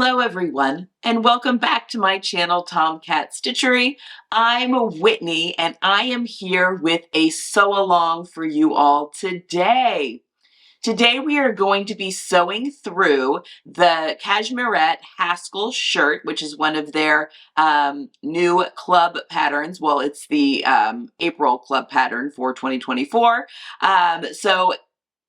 Hello everyone, and welcome back to my channel, Tomcat Stitchery. I'm Whitney, and I am here with a sew-along for you all today. Today we are going to be sewing through the Cashmerette Haskell Shirt, which is one of their new club patterns. Well, it's the April club pattern for 2024.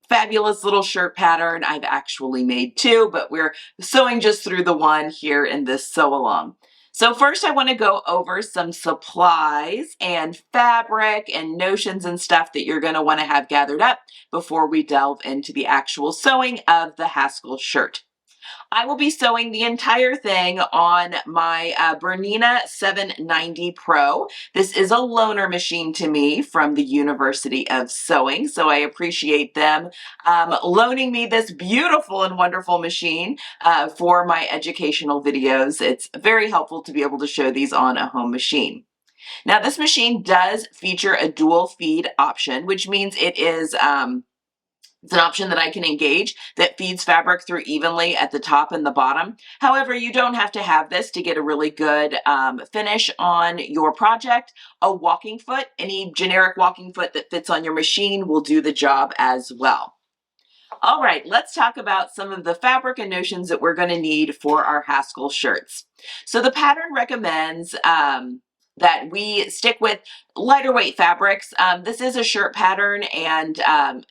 Fabulous little shirt pattern. I've actually made two, but we're sewing just through the one here in this sew along. So first I want to go over some supplies and fabric and notions and stuff that you're going to want to have gathered up before we delve into the actual sewing of the Haskell shirt. I will be sewing the entire thing on my Bernina 790 Pro. This is a loaner machine to me from the University of Sewing, so I appreciate them loaning me this beautiful and wonderful machine for my educational videos. It's very helpful to be able to show these on a home machine. Now, this machine does feature a dual feed option, which means it is it's an option that I can engage that feeds fabric through evenly at the top and the bottom. However, you don't have to have this to get a really good finish on your project. A walking foot, any generic walking foot that fits on your machine will do the job as well. All right, let's talk about some of the fabric and notions that we're going to need for our Haskell shirts. So the pattern recommends that we stick with lighter weight fabrics. This is a shirt pattern, and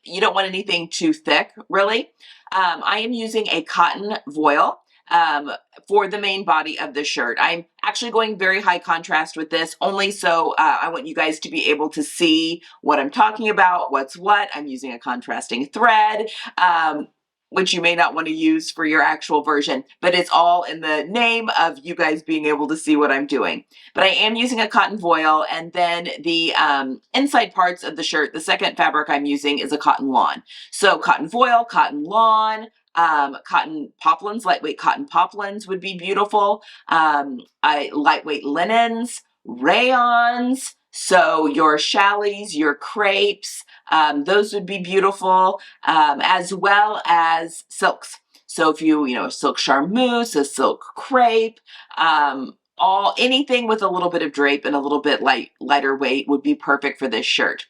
you don't want anything too thick, really. I am using a cotton voile for the main body of the shirt. I'm actually going very high contrast with this, only so I want you guys to be able to see what I'm talking about, what's what. I'm using a contrasting thread, which you may not want to use for your actual version, but it's all in the name of you guys being able to see what I'm doing. But I am using a cotton voile, and then the inside parts of the shirt, the second fabric I'm using is a cotton lawn. So cotton voile, cotton lawn, cotton poplins, lightweight cotton poplins would be beautiful. Lightweight linens, rayons, so your chalets, your crepes, those would be beautiful, as well as silks. So if a silk charmeuse, a silk crepe, anything with a little bit of drape and a little bit lighter weight would be perfect for this shirt.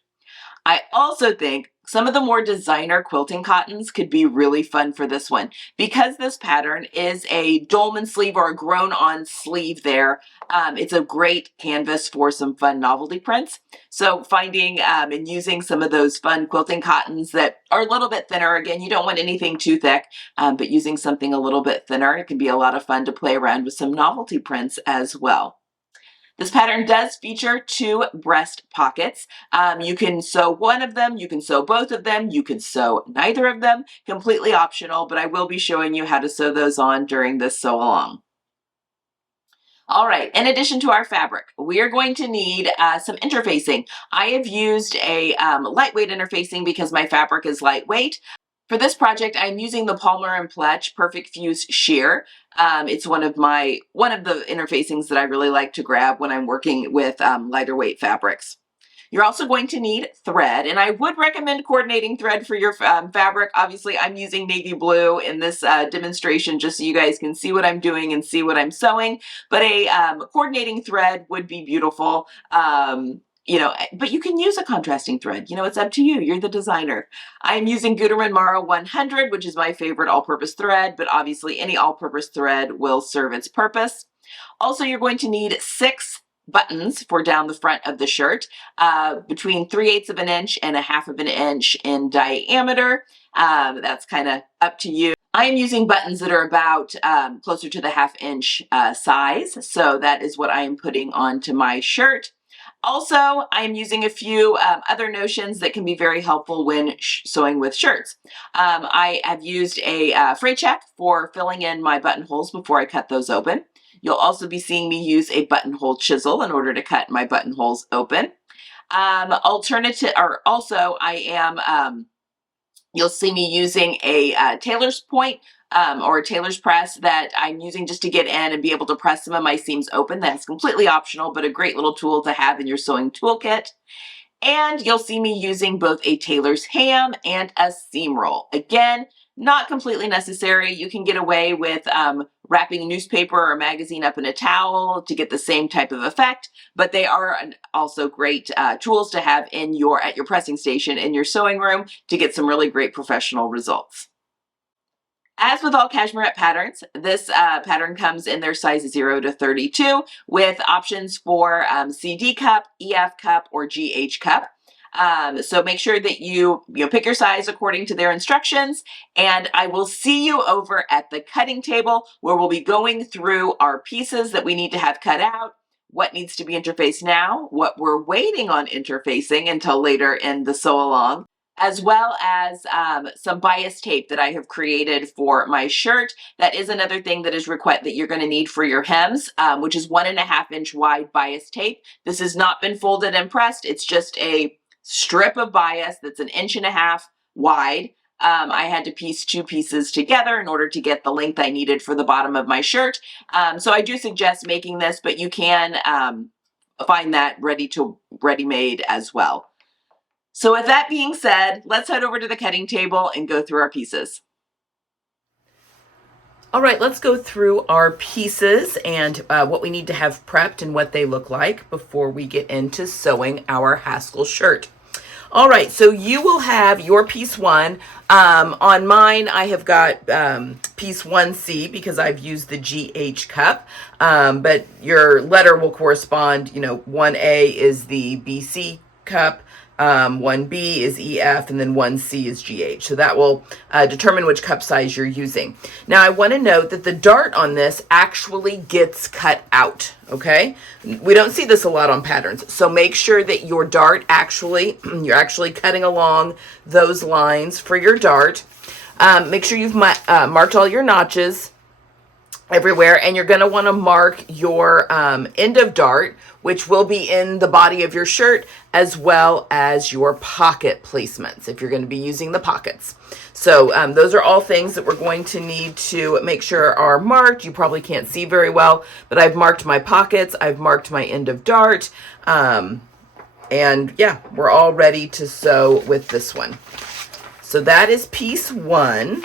I also think some of the more designer quilting cottons could be really fun for this one. Because this pattern is a dolman sleeve or a grown-on sleeve there, it's a great canvas for some fun novelty prints. So finding and using some of those fun quilting cottons that are a little bit thinner, again, you don't want anything too thick, but using something a little bit thinner, it can be a lot of fun to play around with some novelty prints as well. This pattern does feature two breast pockets. You can sew one of them, you can sew both of them, you can sew neither of them, completely optional, but I will be showing you how to sew those on during this sew along. All right, in addition to our fabric, we are going to need some interfacing. I have used a lightweight interfacing because my fabric is lightweight. For this project, I'm using the Palmer & Pletch Perfect Fuse Sheer. It's one of the interfacings that I really like to grab when I'm working with lighter weight fabrics. You're also going to need thread, and I would recommend coordinating thread for your fabric. Obviously, I'm using navy blue in this demonstration just so you guys can see what I'm doing and see what I'm sewing, but a coordinating thread would be beautiful. But you can use a contrasting thread. It's up to you. You're the designer. I'm using Gutermann Mara 100, which is my favorite all-purpose thread, but obviously any all-purpose thread will serve its purpose. Also, you're going to need 6 buttons for down the front of the shirt, between 3/8 of an inch and 1/2 of an inch in diameter. That's kind of up to you. I am using buttons that are about closer to the 1/2 inch size, so that is what I am putting onto my shirt. Also, I am using a few other notions that can be very helpful when sewing with shirts. I have used a fray check for filling in my buttonholes before I cut those open. You'll also be seeing me use a buttonhole chisel in order to cut my buttonholes open. You'll see me using a tailor's point or a tailor's press that I'm using just to get in and be able to press some of my seams open. That's completely optional, but a great little tool to have in your sewing toolkit. And you'll see me using both a tailor's ham and a seam roll. Again, not completely necessary. You can get away with wrapping newspaper or magazine up in a towel to get the same type of effect, but they are also great tools to have at your pressing station in your sewing room to get some really great professional results. As with all Cashmerette patterns, this pattern comes in their size 0 to 32 with options for CD cup, EF cup, or GH cup. So make sure that you pick your size according to their instructions, and I will see you over at the cutting table where we'll be going through our pieces that we need to have cut out, what needs to be interfaced now, what we're waiting on interfacing until later in the sew along, as well as some bias tape that I have created for my shirt. That is another thing that is that you're going to need for your hems, which is 1.5 inch wide bias tape. This has not been folded and pressed. It's just a strip of bias that's 1.5 inches wide. I had to piece 2 pieces together in order to get the length I needed for the bottom of my shirt. So I do suggest making this, but you can find that ready-made as well. So with that being said, let's head over to the cutting table and go through our pieces. All right, let's go through our pieces and what we need to have prepped and what they look like before we get into sewing our Haskell shirt. All right, so you will have your piece 1. On mine, I have got piece 1C because I've used the GH cup, but your letter will correspond, 1A is the BC cup, 1B is EF, and then 1C is GH. So that will determine which cup size you're using. Now, I want to note that the dart on this actually gets cut out, okay? We don't see this a lot on patterns. So make sure that your dart you're actually cutting along those lines for your dart. Make sure you've marked all your notches everywhere, and you're going to want to mark your end of dart, which will be in the body of your shirt, as well as your pocket placements if you're going to be using the pockets. So those are all things that we're going to need to make sure are marked. You probably can't see very well, but I've marked my pockets, I've marked my end of dart, and yeah, we're all ready to sew with this one. So that is piece 1.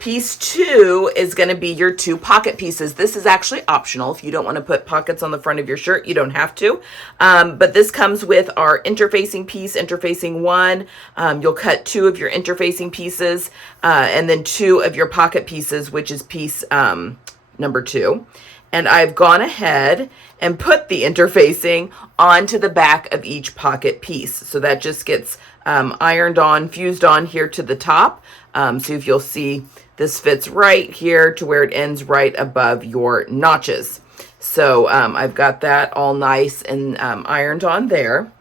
Piece 2 is going to be your 2 pocket pieces. This is actually optional. If you don't want to put pockets on the front of your shirt, you don't have to. But this comes with our interfacing piece, interfacing 1. You'll cut 2 of your interfacing pieces, and then 2 of your pocket pieces, which is piece number 2. And I've gone ahead and put the interfacing onto the back of each pocket piece. So that just gets ironed on, fused on here to the top. So if you'll see, this fits right here to where it ends right above your notches. So I've got that all nice and ironed on there.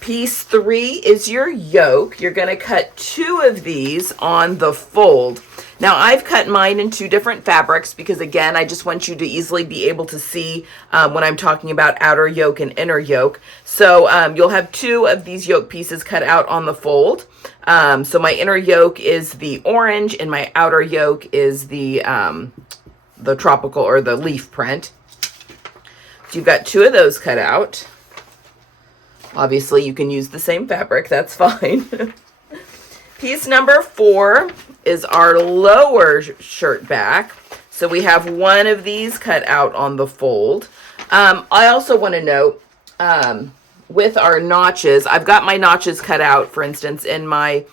Piece 3 is your yoke. You're going to cut 2 of these on the fold. Now, I've cut mine in 2 different fabrics because, again, I just want you to easily be able to see when I'm talking about outer yoke and inner yoke. So you'll have 2 of these yoke pieces cut out on the fold. So my inner yoke is the orange and my outer yoke is the tropical or the leaf print. So you've got 2 of those cut out. Obviously, you can use the same fabric. That's fine. Piece number 4 is our lower shirt back. So we have 1 of these cut out on the fold. I also want to note with our notches, I've got my notches cut out, for instance, in my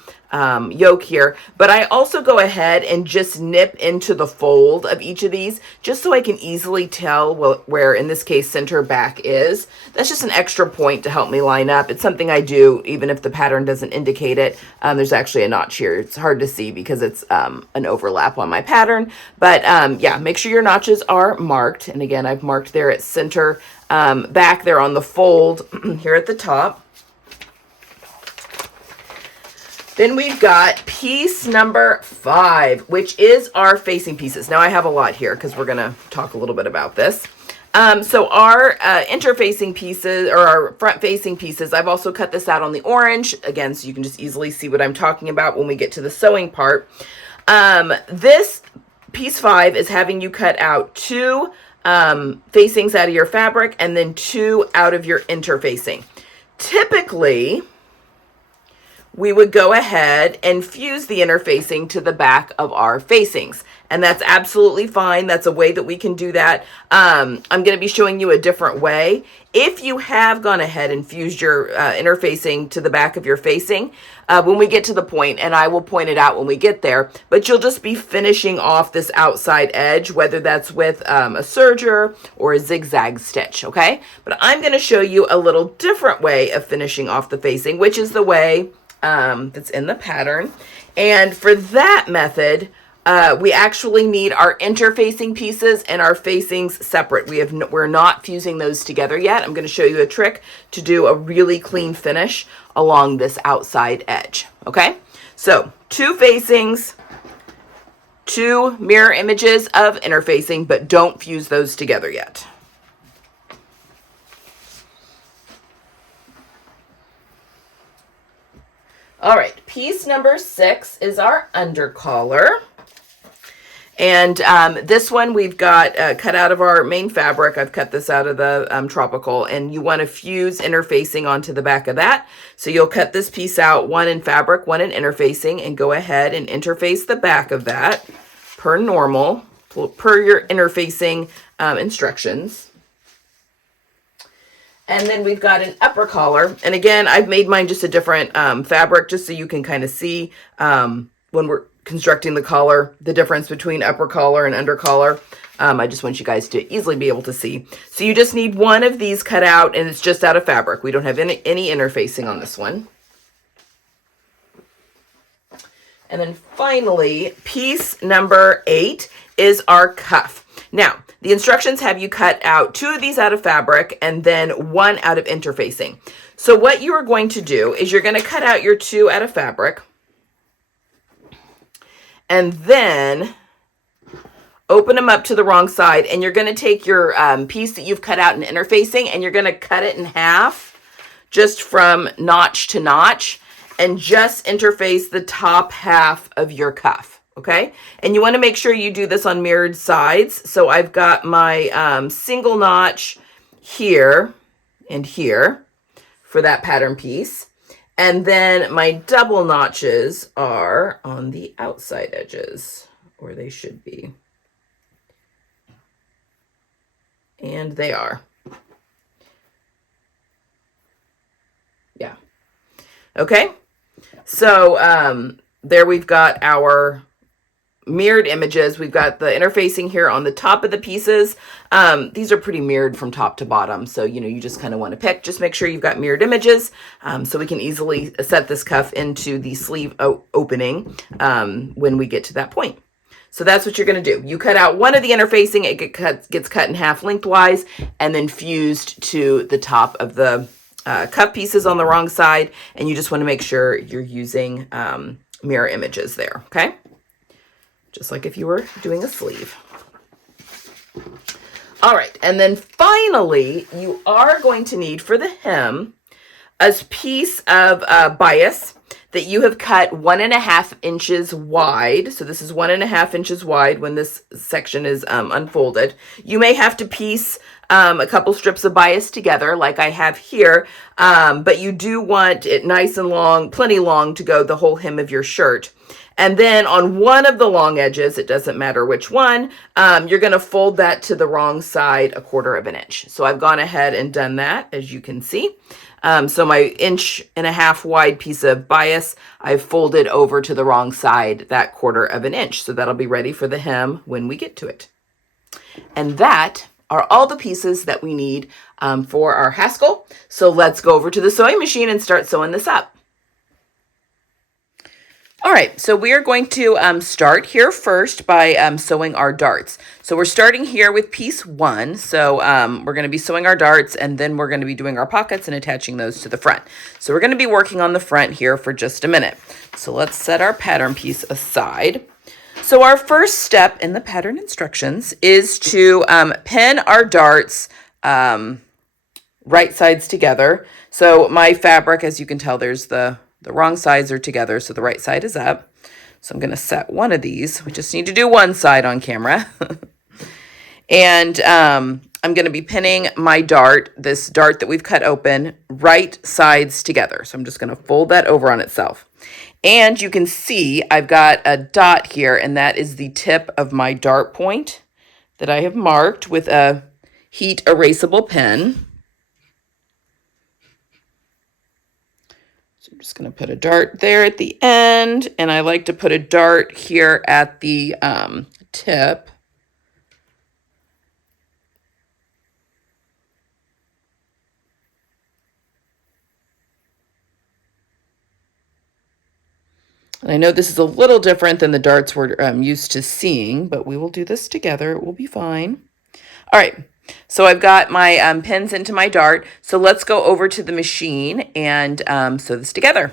yoke here, but I also go ahead and just nip into the fold of each of these just so I can easily tell where, in this case, center back is. That's just an extra point to help me line up. It's something I do even if the pattern doesn't indicate it. There's actually a notch here. It's hard to see because it's an overlap on my pattern, but yeah, make sure your notches are marked. And again, I've marked there at center back there on the fold here at the top. Then we've got piece number 5, which is our facing pieces. Now I have a lot here because we're going to talk a little bit about this. So our interfacing pieces, or our front facing pieces, I've also cut this out on the orange, again, so you can just easily see what I'm talking about when we get to the sewing part. This piece 5 is having you cut out 2 facings out of your fabric and then 2 out of your interfacing. typically, we would go ahead and fuse the interfacing to the back of our facings. And that's absolutely fine. That's a way that we can do that. I'm going to be showing you a different way. If you have gone ahead and fused your interfacing to the back of your facing, when we get to the point, and I will point it out when we get there, but you'll just be finishing off this outside edge, whether that's with a serger or a zigzag stitch, okay? But I'm going to show you a little different way of finishing off the facing, which is the way that's in the pattern. And for that method, we actually need our interfacing pieces and our facings separate. We're not fusing those together yet. I'm going to show you a trick to do a really clean finish along this outside edge. Okay, so 2 facings, 2 mirror images of interfacing, but don't fuse those together yet. All right, piece number 6 is our undercollar. And this one we've got cut out of our main fabric. I've cut this out of the tropical, and you want to fuse interfacing onto the back of that. So you'll cut this piece out, one in fabric, one in interfacing, and go ahead and interface the back of that per normal, per your interfacing instructions. And then we've got an upper collar. And again, I've made mine just a different fabric just so you can kind of see when we're constructing the collar, the difference between upper collar and under collar. I just want you guys to easily be able to see. So you just need one of these cut out, and it's just out of fabric. We don't have any interfacing on this one. And then finally, piece number 8 is our cuff. Now, the instructions have you cut out 2 of these out of fabric and then 1 out of interfacing. So what you are going to do is you're going to cut out your 2 out of fabric, and then open them up to the wrong side, and you're going to take your piece that you've cut out in interfacing, and you're going to cut it in half just from notch to notch, and just interface the top half of your cuff, okay? And you want to make sure you do this on mirrored sides. So I've got my single notch here and here for that pattern piece. And then my double notches are on the outside edges, or they should be. And they are. Yeah. Okay. So there we've got our mirrored images. We've got the interfacing here on the top of the pieces. These are pretty mirrored from top to bottom. So, you just kind of want to pick. Just make sure you've got mirrored images so we can easily set this cuff into the sleeve opening when we get to that point. So that's what you're going to do. You cut out one of the interfacing. It gets cut in half lengthwise and then fused to the top of the cuff pieces on the wrong side. And you just want to make sure you're using mirror images there. Okay. Just like if you were doing a sleeve. All right, and then finally, you are going to need for the hem a piece of bias that you have cut 1.5 inches wide. So this is 1.5 inches wide when this section is unfolded. You may have to piece a couple strips of bias together like I have here, but you do want it nice and long, plenty long to go the whole hem of your shirt. And then on one of the long edges, it doesn't matter which one, you're going to fold that to the wrong side 1/4 inch. So I've gone ahead and done that, as you can see. So my 1.5 inch wide piece of bias, I've folded over to the wrong side that 1/4 inch. So that'll be ready for the hem when we get to it. And that are all the pieces that we need for our Haskell. So let's go over to the sewing machine and start sewing this up. All right, so we are going to start here first by sewing our darts. So we're starting here with piece 1. So we're going to be sewing our darts, and then we're going to be doing our pockets and attaching those to the front. So we're going to be working on the front here for just a minute. So let's set our pattern piece aside. So our first step in the pattern instructions is to pin our darts right sides together. So my fabric, as you can tell, there's the wrong sides are together, so the right side is up. So I'm going to set one of these. We just need to do one side on camera. And I'm going to be pinning my dart, this dart that we've cut open, right sides together. So I'm just going to fold that over on itself. And you can see I've got a dot here, and that is the tip of my dart point that I have marked with a heat erasable pen. So I'm just going to put a dart there at the end, and I like to put a dart here at the tip. And I know this is a little different than the darts we're used to seeing, but we will do this together. It will be fine. All right, so I've got my pins into my dart. So let's go over to the machine and sew this together.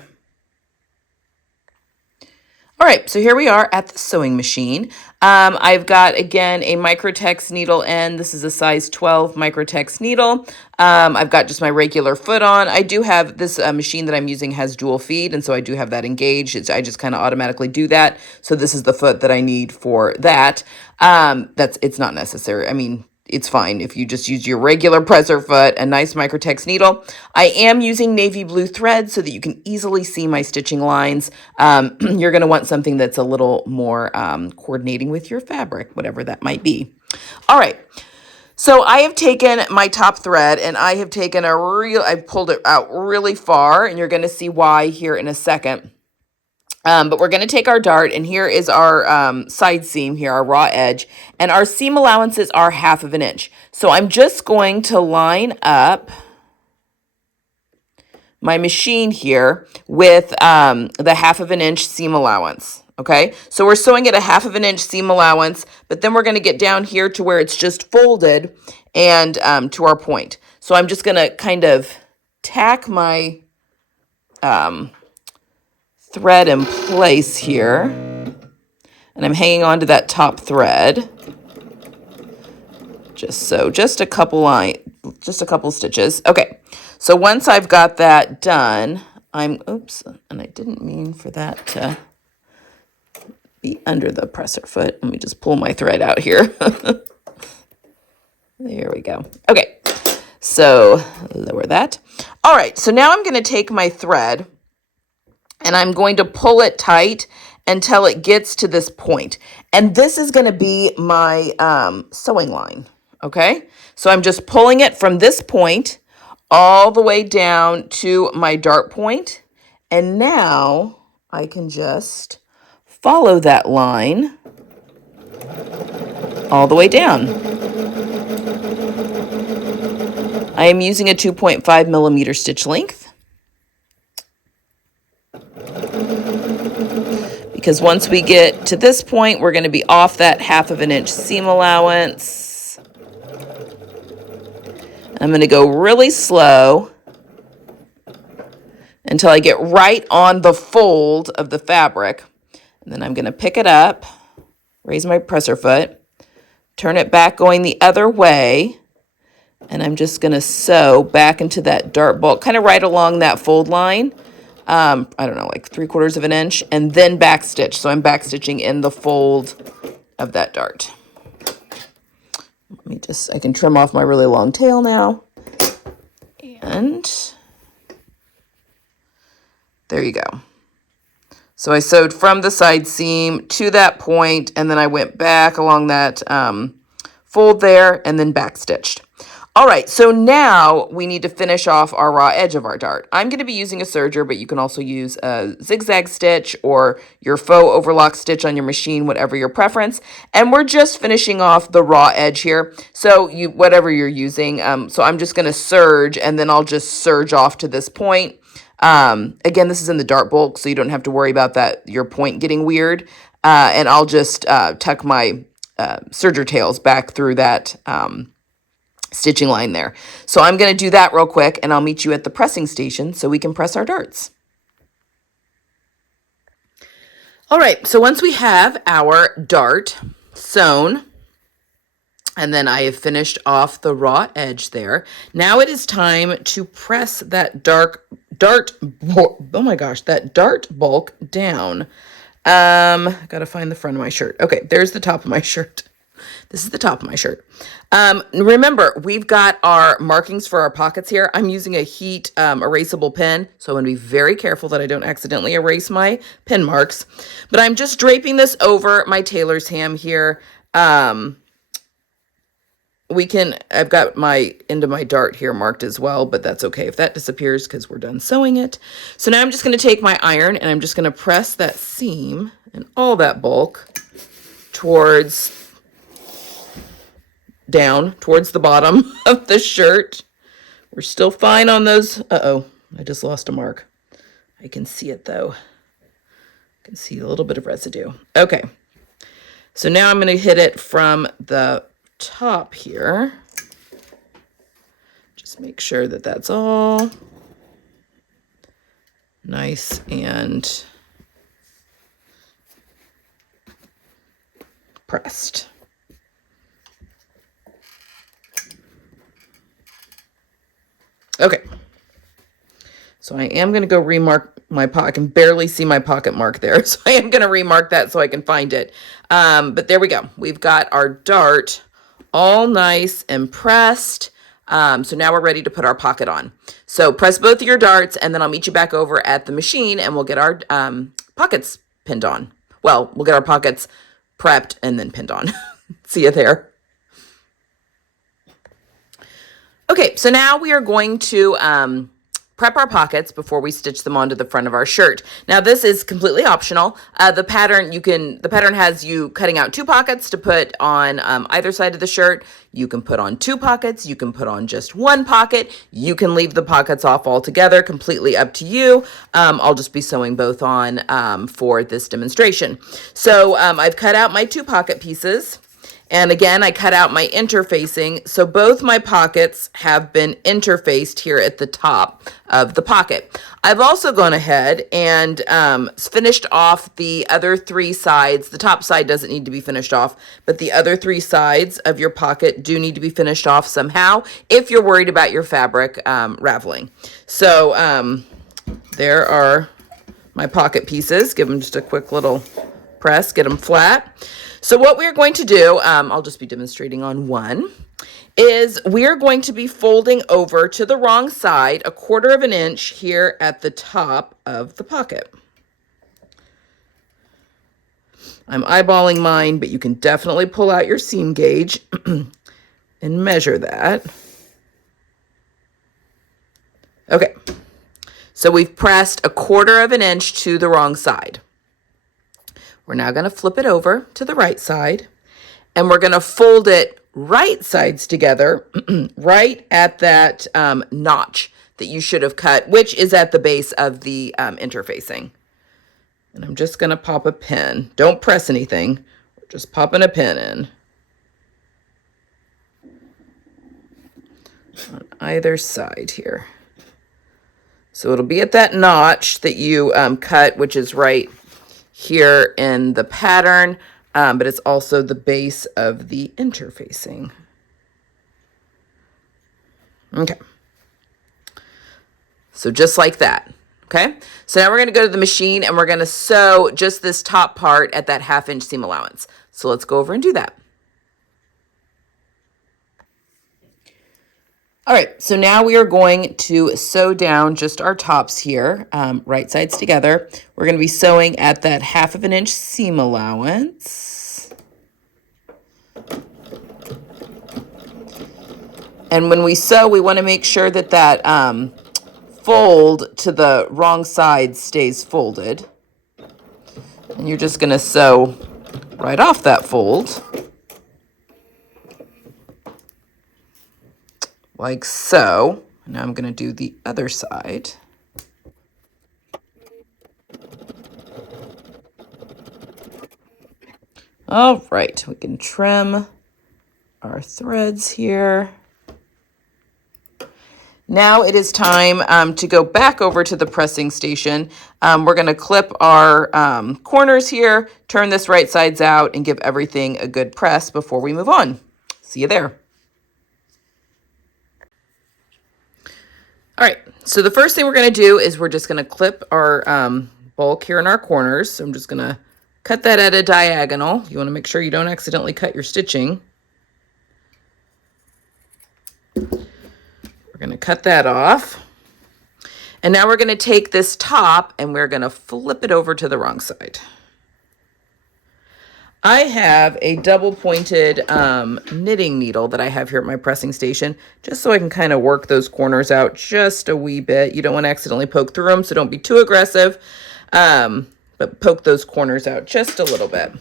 All right, so here we are at the sewing machine. I've got, again, a Microtex needle end. This is a size 12 Microtex needle. I've got just my regular foot on. I do have this machine that I'm using has dual feed, and so I do have that engaged. I just kind of automatically do that. So this is the foot that I need for that. It's not necessary. I mean, it's fine if you just use your regular presser foot, a nice Microtex needle. I am using navy blue thread so that you can easily see my stitching lines. You're going to want something that's a little more coordinating with your fabric, whatever that might be. All right. So I have taken my top thread and I have taken I've pulled it out really far, and you're going to see why here in a second. But we're going to take our dart, and here is our side seam here, our raw edge, and our seam allowances are 1/2 inch. So I'm just going to line up my machine here with the 1/2 inch seam allowance. Okay, so we're sewing at a 1/2 inch seam allowance, but then we're going to get down here to where it's just folded and to our point. So I'm just going to kind of tack my thread in place here, and I'm hanging on to that top thread just a couple stitches. Okay, so once I've got that done, oops, and I didn't mean for that to be under the presser foot. Let me just pull my thread out here. There we go. Okay, so lower that. All right, so now I'm going to take my thread and I'm going to pull it tight until it gets to this point. And this is going to be my sewing line, okay? So I'm just pulling it from this point all the way down to my dart point. And now I can just follow that line all the way down. I am using a 2.5 millimeter stitch length, because once we get to this point, we're going to be off that 1/2 inch seam allowance. I'm going to go really slow until I get right on the fold of the fabric. And then I'm going to pick it up, raise my presser foot, turn it back going the other way, and I'm just going to sew back into that dart bulk, kind of right along that fold line. I don't know, like 3/4 inch, and then back stitch. So I'm back stitching in the fold of that dart. I can trim off my really long tail now. And there you go. So I sewed from the side seam to that point, and then I went back along that fold there and then back stitched. All right, so now we need to finish off our raw edge of our dart. I'm going to be using a serger, but you can also use a zigzag stitch or your faux overlock stitch on your machine, whatever your preference. And we're just finishing off the raw edge here. So whatever you're using. So I'm just going to serge, and then I'll just serge off to this point. Again, this is in the dart bulk, so you don't have to worry about your point getting weird. And I'll just tuck my serger tails back through that stitching line there. So I'm going to do that real quick, and I'll meet you at the pressing station so we can press our darts. All right, so once we have our dart sewn, and then I have finished off the raw edge there, now it is time to press that dart bulk down. Gotta find the front of my shirt. Okay, there's the top of my shirt. This is the top of my shirt. Remember, we've got our markings for our pockets here. I'm using a heat erasable pen, so I want to be very careful that I don't accidentally erase my pen marks. But I'm just draping this over my tailor's ham here. I've got my end of my dart here marked as well, but that's okay if that disappears because we're done sewing it. So now I'm just going to take my iron and I'm just going to press that seam and all that bulk down towards the bottom of the shirt. We're still fine on those. Uh-oh, I just lost a mark. I can see it though. I can see a little bit of residue. Okay, so now I'm going to hit it from the top here. Just make sure that that's all nice and pressed. Okay, so I am going to go remark my pocket. I can barely see my pocket mark there, so I am going to remark that so I can find it. But there we go. We've got our dart all nice and pressed. So now we're ready to put our pocket on. So press both of your darts, and then I'll meet you back over at the machine, and we'll get our pockets pinned on. Well, we'll get our pockets prepped and then pinned on. See you there. Okay, so now we are going to prep our pockets before we stitch them onto the front of our shirt. Now this is completely optional. The pattern has you cutting out 2 pockets to put on either side of the shirt. You can put on 2 pockets. You can put on just 1 pocket. You can leave the pockets off altogether. Completely up to you. I'll just be sewing both on for this demonstration. So I've cut out my 2 pocket pieces. And again, I cut out my interfacing, so both my pockets have been interfaced here at the top of the pocket. I've also gone ahead and finished off the other 3 sides. The top side doesn't need to be finished off, but the other 3 sides of your pocket do need to be finished off somehow if you're worried about your fabric raveling. So there are my pocket pieces. Give them just a quick little press, get them flat. So what we're going to do, I'll just be demonstrating on one, is we're going to be folding over to the wrong side 1/4 of an inch here at the top of the pocket. I'm eyeballing mine, but you can definitely pull out your seam gauge and measure that. Okay, so we've pressed 1/4 of an inch to the wrong side. We're now going to flip it over to the right side, and we're going to fold it right sides together, right at that notch that you should have cut, which is at the base of the interfacing. And I'm just going to pop a pin. Don't press anything. We're just popping a pin in on either side here. So it'll be at that notch that you cut, which is right here in the pattern, but it's also the base of the interfacing. Okay. So just like that. Okay. So now we're going to go to the machine and we're going to sew just this top part at that 1/2 inch seam allowance. So let's go over and do that. All right, so now we are going to sew down just our tops here, right sides together. We're going to be sewing at that 1/2 inch seam allowance. And when we sew, we want to make sure that that fold to the wrong side stays folded. And you're just going to sew right off that fold, like so. Now I'm going to do the other side. All right, we can trim our threads here. Now it is time to go back over to the pressing station. We're going to clip our corners here, turn this right sides out, and give everything a good press before we move on. See you there. All right, so the first thing we're going to do is we're just going to clip our bulk here in our corners. So I'm just going to cut that at a diagonal. You want to make sure you don't accidentally cut your stitching. We're going to cut that off. And now we're going to take this top and we're going to flip it over to the wrong side. I have a double pointed knitting needle that I have here at my pressing station, just so I can kind of work those corners out just a wee bit. You don't want to accidentally poke through them, so don't be too aggressive, but poke those corners out just a little bit.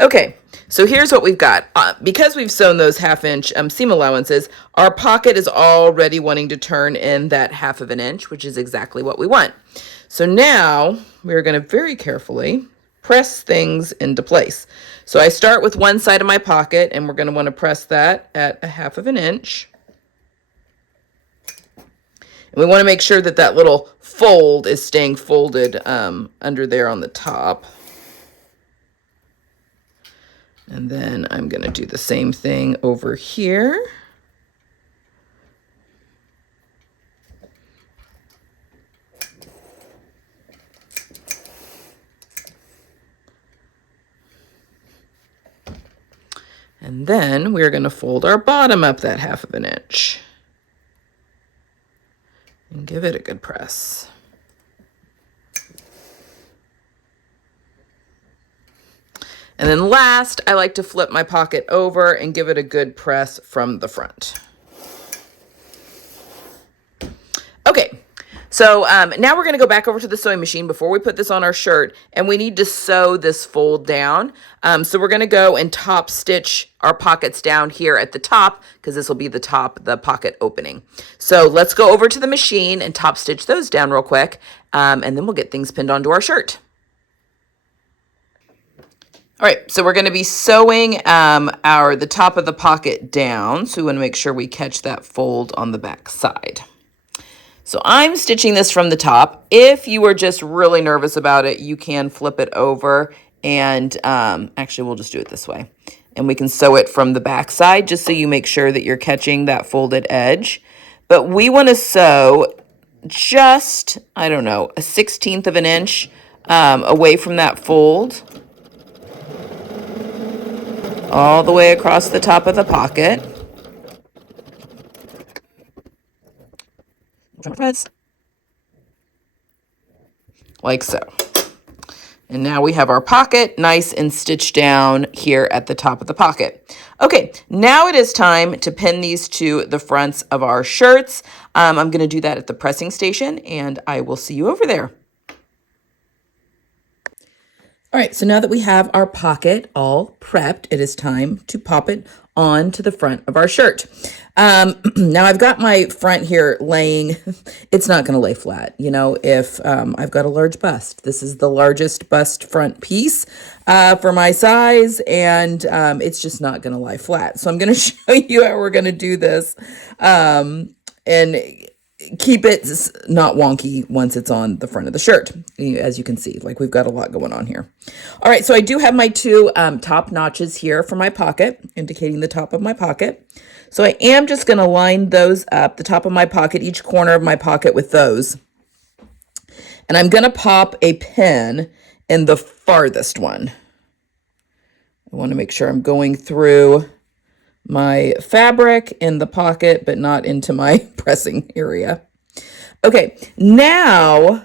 Okay, so here's what we've got. Because we've sewn those 1/2 inch seam allowances, our pocket is already wanting to turn in that 1/2 inch, which is exactly what we want. So now we're going to very carefully press things into place. So I start with one side of my pocket, and we're going to want to press that at a 1/2 inch. And we want to make sure that that little fold is staying folded under there on the top. And then I'm going to do the same thing over here. And then we're going to fold our bottom up that 1/2 inch and give it a good press. And then last, I like to flip my pocket over and give it a good press from the front. Okay, so now we're going to go back over to the sewing machine before we put this on our shirt, and we need to sew this fold down. So we're going to go and top stitch our pockets down here at the top, because this will be the pocket opening. So let's go over to the machine and top stitch those down real quick, and then we'll get things pinned onto our shirt. All right, so we're going to be sewing the top of the pocket down, so we want to make sure we catch that fold on the back side. So I'm stitching this from the top. If you are just really nervous about it, you can flip it over, and actually we'll just do it this way. And we can sew it from the back side, just so you make sure that you're catching that folded edge. But we want to sew just, I don't know, a 1/16 of an inch away from that fold, all the way across the top of the pocket. Like so. And now we have our pocket nice and stitched down here at the top of the pocket. Okay, now it is time to pin these to the fronts of our shirts. I'm going to do that at the pressing station, and I will see you over there. All right, so now that we have our pocket all prepped, it is time to pop it onto the front of our shirt. Now I've got my front here laying, it's not going to lay flat. You know, if I've got a large bust, this is the largest bust front piece for my size, and it's just not going to lie flat. So I'm going to show you how we're going to do this and keep it not wonky once it's on the front of the shirt. As you can see, like, we've got a lot going on here. All right, so I do have my two top notches here for my pocket, indicating the top of my pocket. So I am just going to line those up, the top of my pocket, each corner of my pocket with those. And I'm going to pop a pin in the farthest one. I want to make sure I'm going through my fabric in the pocket, but not into my pressing area. Okay, now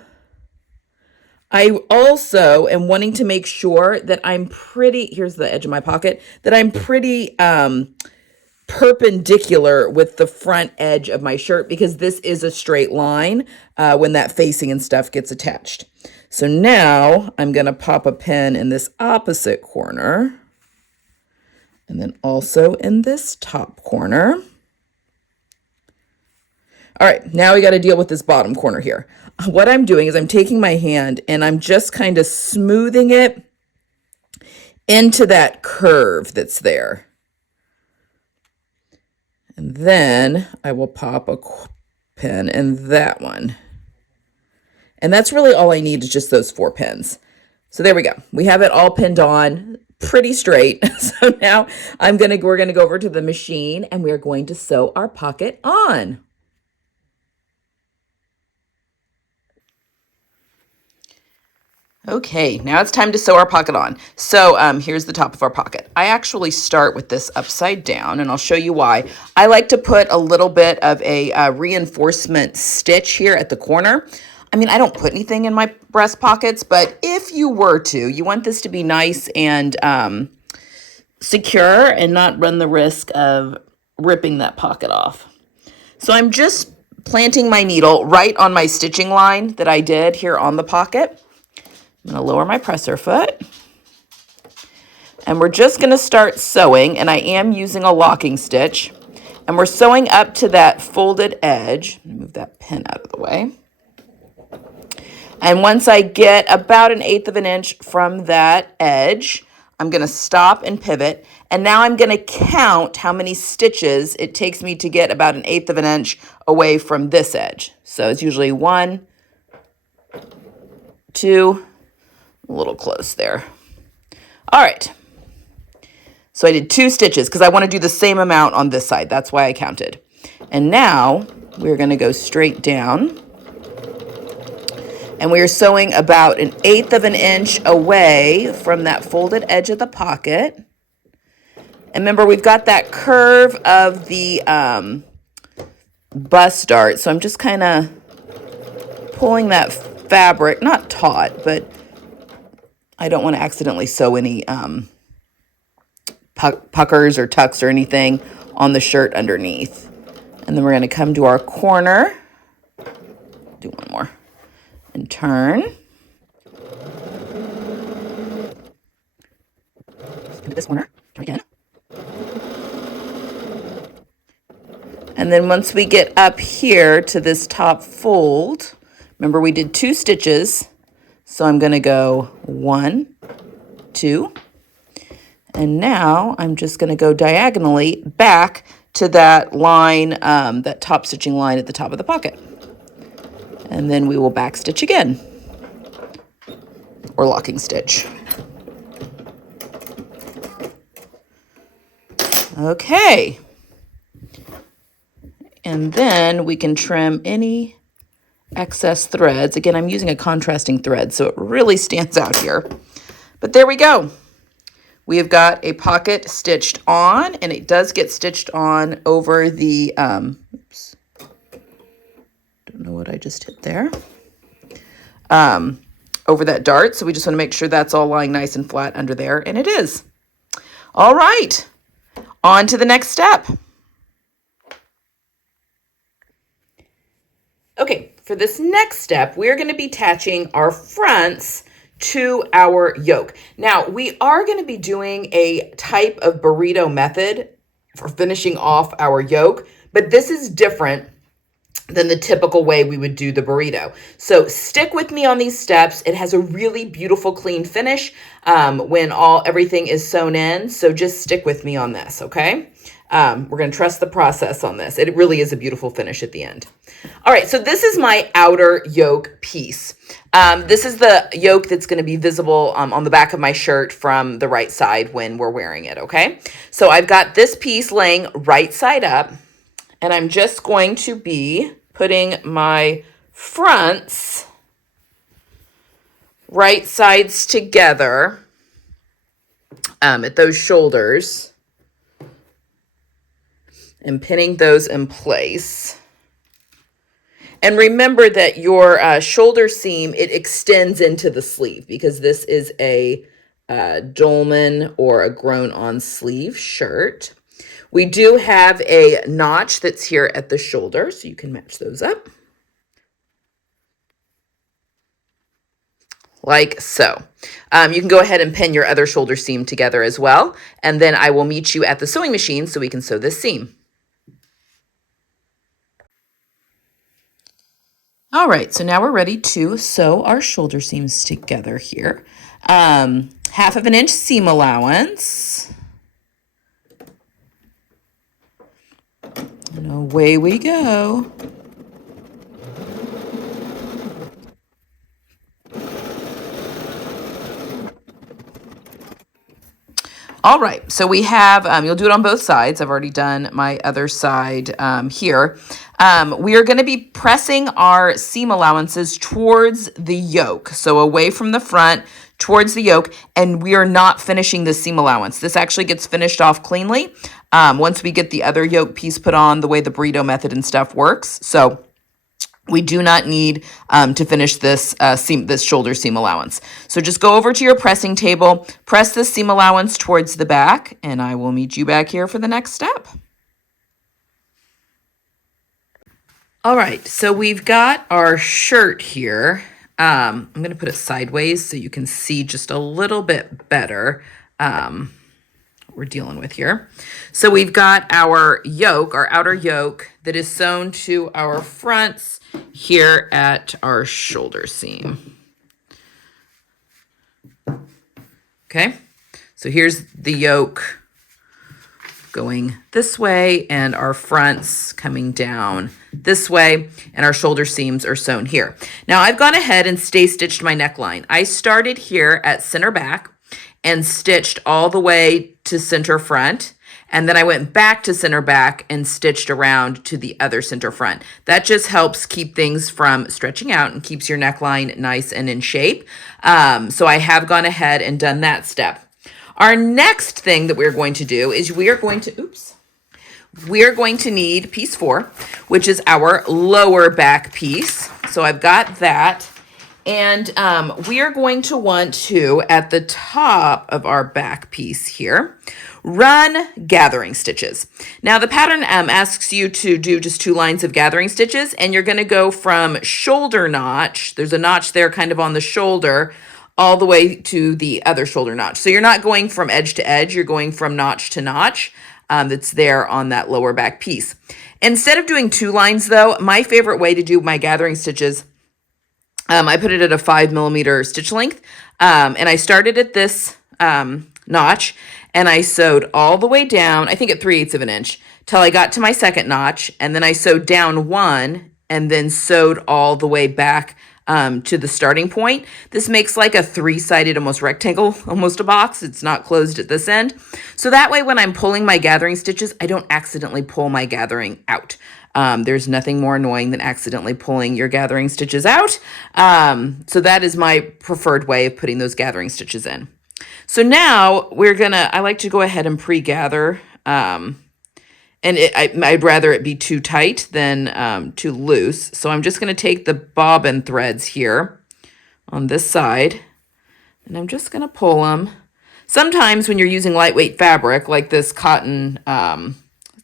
I also am wanting to make sure that I'm pretty, here's the edge of my pocket, that I'm pretty perpendicular with the front edge of my shirt, because this is a straight line when that facing and stuff gets attached. So now I'm going to pop a pin in this opposite corner, and then also in this top corner. All right, now we got to deal with this bottom corner here. What I'm doing is I'm taking my hand and I'm just kind of smoothing it into that curve that's there. And then I will pop a pin in that one. And that's really all I need, is just those 4 pins. So there we go. We have it all pinned on pretty straight. So now we're going to go over to the machine and we're going to sew our pocket on. Okay, now it's time to sew our pocket on. So here's the top of our pocket. I actually start with this upside down, and I'll show you why. I like to put a little bit of a reinforcement stitch here at the corner. I mean, I don't put anything in my breast pockets, but if you were to, you want this to be nice and secure and not run the risk of ripping that pocket off. So I'm just planting my needle right on my stitching line that I did here on the pocket. I'm going to lower my presser foot. And we're just going to start sewing, and I am using a locking stitch. And we're sewing up to that folded edge. Move that pin out of the way. And once I get about 1/8 of an inch from that edge, I'm going to stop and pivot. And now I'm going to count how many stitches it takes me to get about 1/8 of an inch away from this edge. So it's usually 1, 2, a little close there. All right. So I did 2 stitches because I want to do the same amount on this side. That's why I counted. And now we're going to go straight down. And we are sewing about 1/8 of an inch away from that folded edge of the pocket. And remember, we've got that curve of the bust dart. So I'm just kind of pulling that fabric, not taut, but I don't want to accidentally sew any puckers or tucks or anything on the shirt underneath. And then we're going to come to our corner. Do one more. And turn. Into this corner. Turn again. And then once we get up here to this top fold, remember we did 2 stitches. So I'm going to go 1, 2. And now I'm just going to go diagonally back to that line, that top stitching line at the top of the pocket. And then we will back stitch again, or locking stitch. Okay. And then we can trim any excess threads. Again, I'm using a contrasting thread, so it really stands out here. But there we go. We have got a pocket stitched on, and it does get stitched on over the, oops, don't know what I just hit there, over that dart. So we just want to make sure that's all lying nice and flat under there, and it is. All right, on to the next step. Okay, for this next step, we're going to be attaching our fronts to our yoke. Now, we are going to be doing a type of burrito method for finishing off our yoke, but this is different than the typical way we would do the burrito. So stick with me on these steps. It has a really beautiful clean finish when everything is sewn in. So just stick with me on this, okay? We're going to trust the process on this. It really is a beautiful finish at the end. All right, so this is my outer yoke piece. This is the yoke that's going to be visible on the back of my shirt from the right side when we're wearing it, okay? So I've got this piece laying right side up, and I'm just going to be putting my fronts right sides together at those shoulders and pinning those in place. And remember that your shoulder seam, it extends into the sleeve because this is a dolman or a grown-on sleeve shirt. We do have a notch that's here at the shoulder, so you can match those up. Like so. You can go ahead and pin your other shoulder seam together as well, and then I will meet you at the sewing machine so we can sew this seam. All right, so now we're ready to sew our shoulder seams together here. 1/2 of an inch seam allowance. And away we go. All right, so we have, you'll do it on both sides. I've already done my other side here. We are going to be pressing our seam allowances towards the yoke. So away from the front, towards the yoke, and we are not finishing the seam allowance. This actually gets finished off cleanly once we get the other yoke piece put on the way the burrito method and stuff works. So we do not need to finish this this shoulder seam allowance. So just go over to your pressing table, press the seam allowance towards the back, and I will meet you back here for the next step. All right, so we've got our shirt here. I'm going to put it sideways so you can see just a little bit better what we're dealing with here. So we've got our yoke, our outer yoke, that is sewn to our fronts here at our shoulder seam. Okay, so here's the yoke going this way and our fronts coming down this way, and our shoulder seams are sewn here. Now I've gone ahead and stay stitched my neckline. I started here at center back and stitched all the way to center front. And then I went back to center back and stitched around to the other center front. That just helps keep things from stretching out and keeps your neckline nice and in shape. So I have gone ahead and done that step. Our next thing that we're going to do is we are going to need piece 4, which is our lower back piece. So I've got that. And we are going to want to, at the top of our back piece here, run gathering stitches. Now the pattern asks you to do just 2 lines of gathering stitches, and you're going to go from shoulder notch, there's a notch there kind of on the shoulder, all the way to the other shoulder notch. So you're not going from edge to edge, you're going from notch to notch that's there on that lower back piece. Instead of doing 2 lines though, my favorite way to do my gathering stitches, I put it at a 5mm stitch length, and I started at this notch, and I sewed all the way down, I think at 3/8 of an inch, till I got to my second notch, and then I sewed down 1, and then sewed all the way back to the starting point. This makes like a 3-sided, almost rectangle, almost a box. It's not closed at this end. So that way when I'm pulling my gathering stitches, I don't accidentally pull my gathering out. There's nothing more annoying than accidentally pulling your gathering stitches out. So that is my preferred way of putting those gathering stitches in. So now I like to go ahead and pre-gather, and I'd rather it be too tight than too loose. So I'm just going to take the bobbin threads here on this side, and I'm just going to pull them. Sometimes when you're using lightweight fabric like this cotton, let's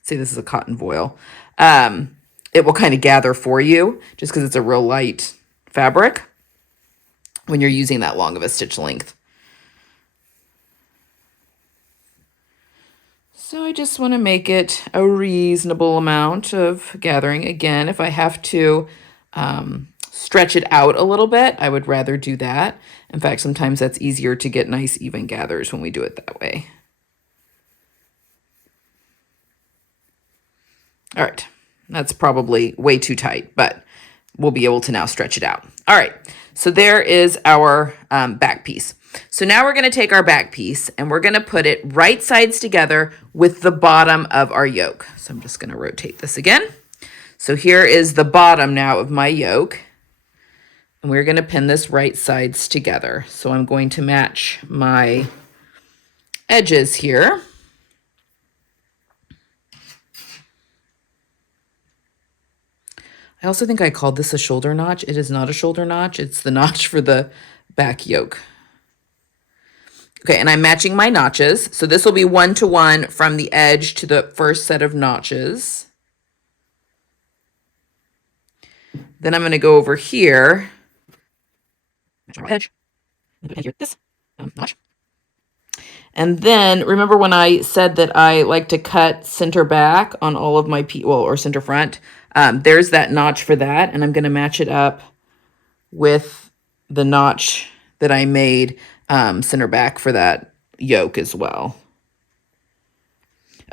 say this is a cotton voile, it will kind of gather for you just because it's a real light fabric when you're using that long of a stitch length. So I just want to make it a reasonable amount of gathering. Again, if I have to stretch it out a little bit, I would rather do that. In fact, sometimes that's easier to get nice even gathers when we do it that way. All right, that's probably way too tight, but we'll be able to now stretch it out. All right, so there is our back piece. So now we're going to take our back piece and we're going to put it right sides together with the bottom of our yoke. So I'm just going to rotate this again. So here is the bottom now of my yoke, and we're going to pin this right sides together. So I'm going to match my edges here. I also think I called this a shoulder notch. It is not a shoulder notch. It's the notch for the back yoke. Okay, and I'm matching my notches. So this will be 1-to-1 from the edge to the first set of notches. Then I'm going to go over here. Match our edge. Here, this notch. And then remember when I said that I like to cut center back on all of my or center front. There's that notch for that, and I'm going to match it up with the notch that I made center back for that yoke as well.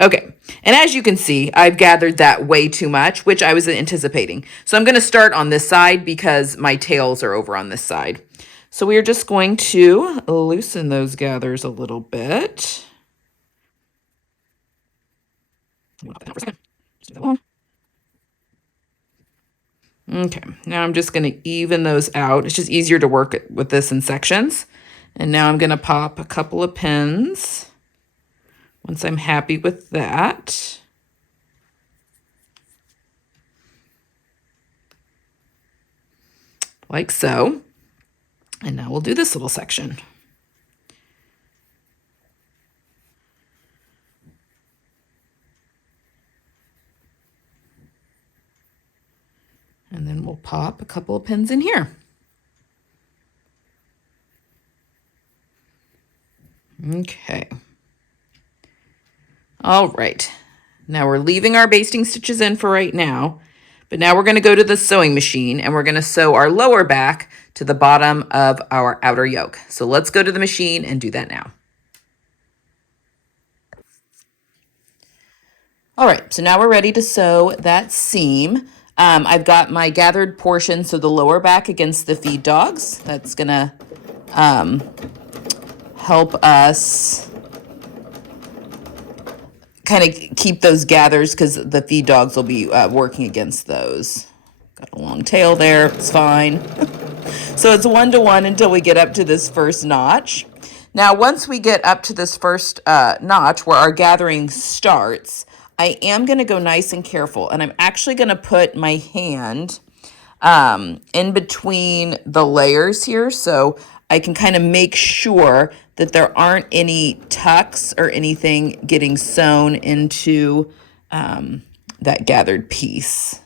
Okay, and as you can see, I've gathered that way too much, which I was anticipating. So I'm going to start on this side because my tails are over on this side. So we are just going to loosen those gathers a little bit. Okay, now I'm just going to even those out. It's just easier to work with this in sections. And now I'm going to pop a couple of pins once I'm happy with that. Like so. And now we'll do this little section. And then we'll pop a couple of pins in here. Okay. All right. Now we're leaving our basting stitches in for right now, but now we're going to go to the sewing machine and we're going to sew our lower back to the bottom of our outer yoke. So let's go to the machine and do that now. All right, so now we're ready to sew that seam. I've got my gathered portion, so the lower back against the feed dogs. That's gonna help us kind of keep those gathers because the feed dogs will be working against those. Got a long tail there, it's fine. So it's 1-to-1 until we get up to this first notch. Now, once we get up to this first notch where our gathering starts, I am going to go nice and careful, and I'm actually going to put my hand in between the layers here so I can kind of make sure that there aren't any tucks or anything getting sewn into that gathered piece.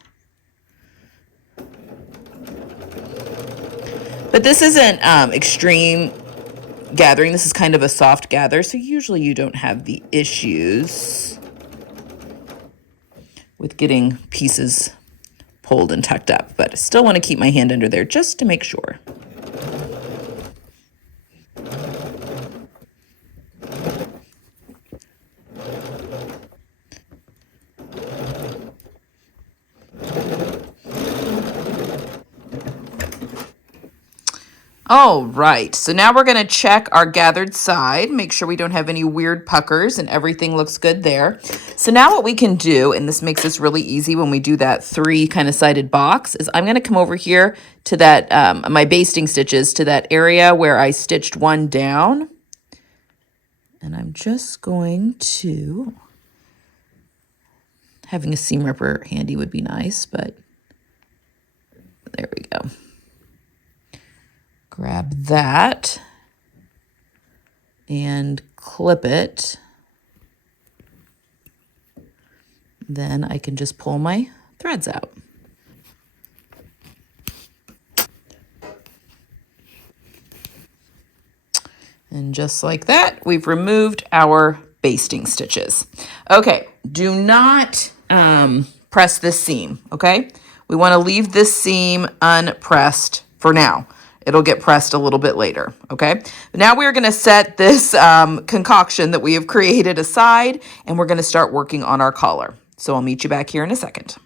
But this isn't extreme gathering. This is kind of a soft gather, so usually you don't have the issues with getting pieces pulled and tucked up. But I still want to keep my hand under there just to make sure. All right, so now we're going to check our gathered side, make sure we don't have any weird puckers and everything looks good there. So now what we can do, and this makes this really easy when we do that 3 kind of sided box, is I'm going to come over here to that, my basting stitches, to that area where I stitched 1 down. And I'm just going to, having a seam ripper handy would be nice, but there we go. Grab that and clip it. Then I can just pull my threads out. And just like that, we've removed our basting stitches. Okay, do not press this seam, okay? We want to leave this seam unpressed for now. It'll get pressed a little bit later, okay? But now we're going to set this concoction that we have created aside, and we're going to start working on our collar. So I'll meet you back here in a second.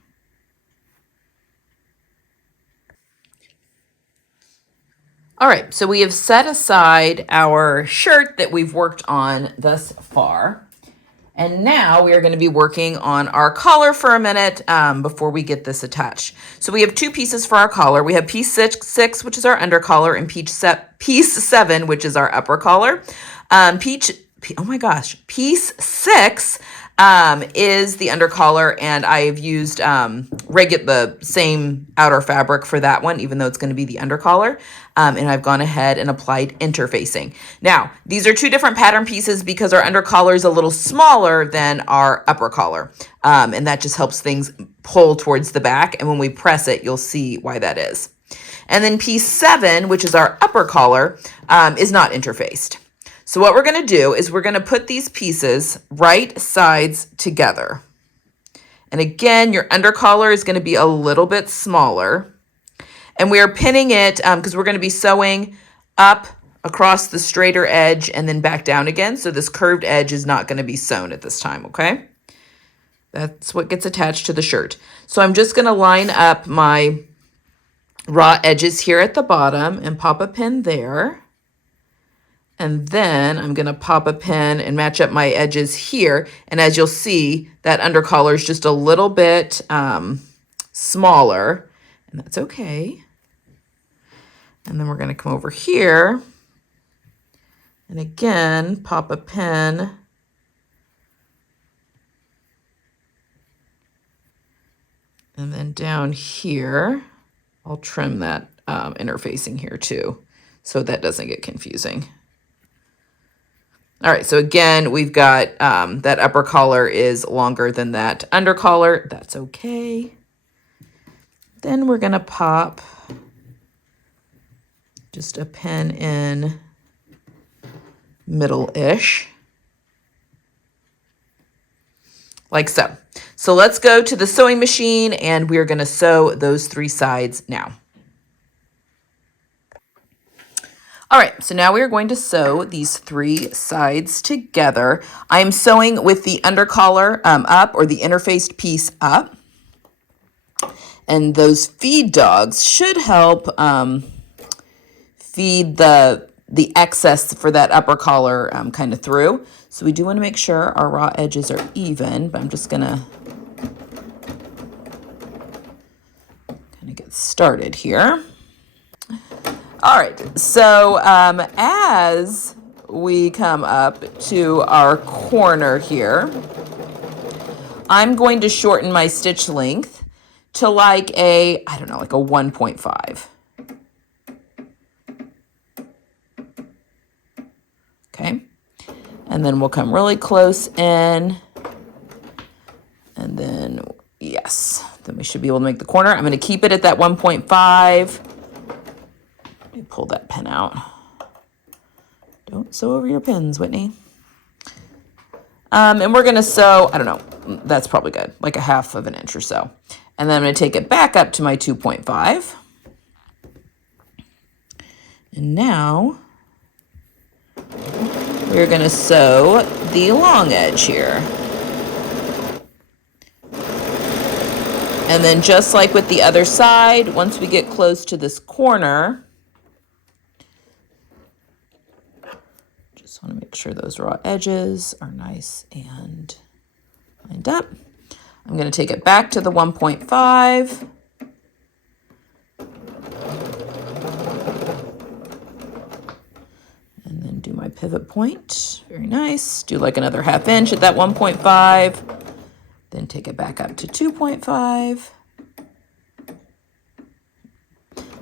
All right, so we have set aside our shirt that we've worked on thus far. And now we are going to be working on our collar for a minute before we get this attached. So we have 2 pieces for our collar. We have piece 6, which is our under collar, and piece 7, which is our upper collar. Piece 6 is the under collar, and I've used the same outer fabric for that one, even though it's going to be the under collar. And I've gone ahead and applied interfacing. Now, these are 2 different pattern pieces because our under collar is a little smaller than our upper collar. And that just helps things pull towards the back. And when we press it, you'll see why that is. And then piece 7, which is our upper collar, is not interfaced. So what we're going to do is we're going to put these pieces right sides together. And again, your under collar is going to be a little bit smaller. And we are pinning it because we're going to be sewing up across the straighter edge and then back down again. So this curved edge is not going to be sewn at this time, okay? That's what gets attached to the shirt. So I'm just going to line up my raw edges here at the bottom and pop a pin there. And then I'm going to pop a pin and match up my edges here. And as you'll see, that undercollar is just a little bit smaller, and that's okay. And then we're going to come over here and again, pop a pin. And then down here, I'll trim that interfacing here too, so that doesn't get confusing. All right, so again, we've got that upper collar is longer than that under collar. That's okay. Then we're gonna pop just a pin in middle-ish, like so. So let's go to the sewing machine and we're gonna sew those 3 sides now. All right, so now we are going to sew these 3 sides together. I'm sewing with the undercollar up, or the interfaced piece up. And those feed dogs should help feed the excess for that upper collar kind of through. So we do want to make sure our raw edges are even, but I'm just gonna kind of get started here. All right, so as we come up to our corner here, I'm going to shorten my stitch length to like a, I don't know, like a 1.5. Okay, and then we'll come really close in, and then, yes, then we should be able to make the corner. I'm going to keep it at that 1.5. Let me pull that pin out. Don't sew over your pins, Whitney. And we're going to sew, I don't know, that's probably good, like a 1/2 inch or so. And then I'm going to take it back up to my 2.5. And now we're going to sew the long edge here. And then just like with the other side, once we get close to this corner, just want to make sure those raw edges are nice and lined up. I'm going to take it back to the 1.5. And then do my pivot point. Very nice. Do like another 1/2 inch at that 1.5. Then take it back up to 2.5.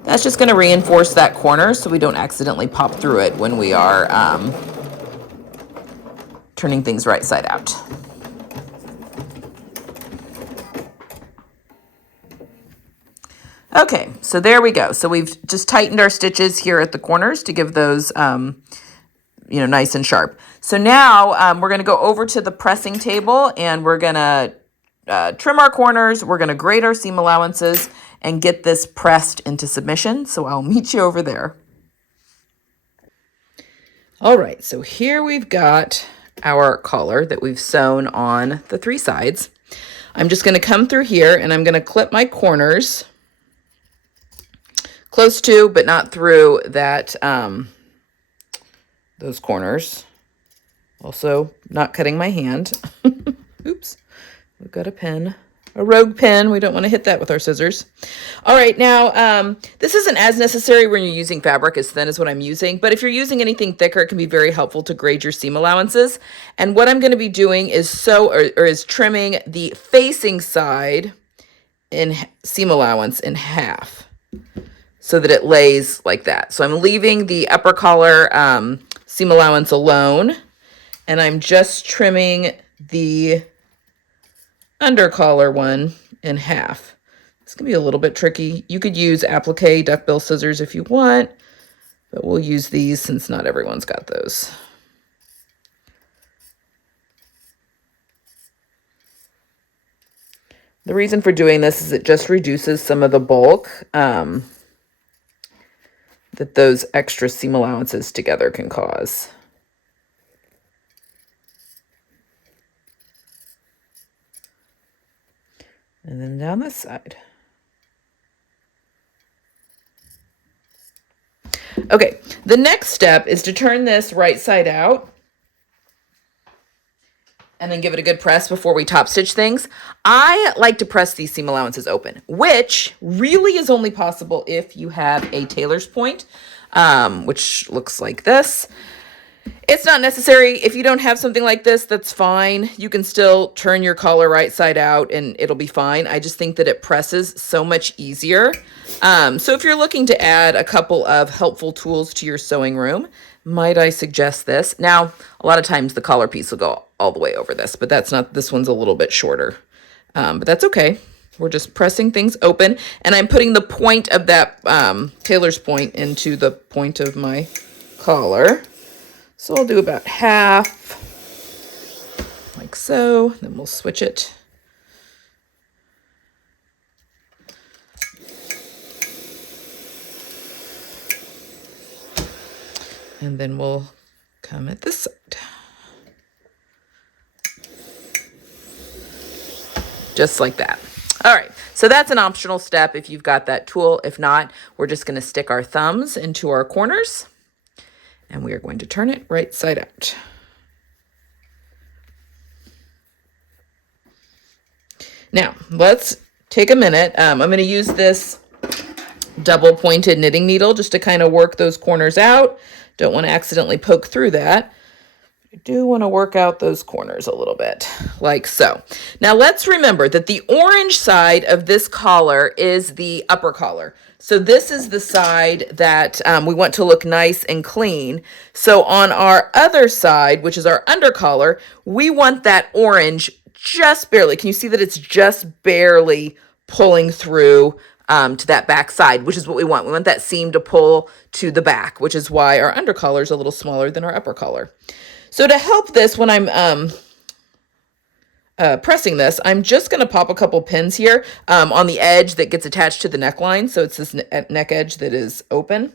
That's just going to reinforce that corner so we don't accidentally pop through it when we are turning things right side out. Okay, so there we go. So we've just tightened our stitches here at the corners to give those, nice and sharp. So now we're going to go over to the pressing table and we're going to trim our corners. We're going to grade our seam allowances and get this pressed into submission. So I'll meet you over there. All right, so here we've got our collar that we've sewn on the 3 sides. I'm just going to come through here and I'm going to clip my corners close to, but not through that, those corners. Also not cutting my hand. Oops, we've got a pin, a rogue pin. We don't want to hit that with our scissors. All right, now this isn't as necessary when you're using fabric as thin as what I'm using, but if you're using anything thicker, it can be very helpful to grade your seam allowances. And what I'm going to be doing is is trimming the facing side in seam allowance in half, so that it lays like that. So I'm leaving the upper collar seam allowance alone, and I'm just trimming the under collar one in half. It's gonna be a little bit tricky. You could use applique duckbill scissors if you want, but we'll use these since not everyone's got those. The reason for doing this is it just reduces some of the bulk that those extra seam allowances together can cause. And then down this side. Okay, the next step is to turn this right side out and then give it a good press before we top stitch things. I like to press these seam allowances open, which really is only possible if you have a tailor's point, which looks like this. It's not necessary. If you don't have something like this, that's fine. You can still turn your collar right side out and it'll be fine. I just think that it presses so much easier. So if you're looking to add a couple of helpful tools to your sewing room, might I suggest this? Now, a lot of times the collar piece will go all the way over this, but that's not, this one's a little bit shorter. But that's okay. We're just pressing things open, and I'm putting the point of that tailor's point into the point of my collar. So I'll do about half, like so, then we'll switch it. And then we'll come at this side. Just like that. All right, so that's an optional step if you've got that tool. If not, we're just gonna stick our thumbs into our corners and we are going to turn it right side out. Now, let's take a minute. I'm gonna use this double pointed knitting needle just to kind of work those corners out. Don't want to accidentally poke through that. I do want to work out those corners a little bit, like so. Now let's remember that the orange side of this collar is the upper collar. So this is the side that we want to look nice and clean. So on our other side, which is our under collar, we want that orange just barely. Can you see that it's just barely pulling through to that back side, which is what we want. We want that seam to pull to the back, which is why our under collar is a little smaller than our upper collar. So to help this, when I'm pressing this, I'm just going to pop a couple pins here on the edge that gets attached to the neckline. So it's this neck edge that is open.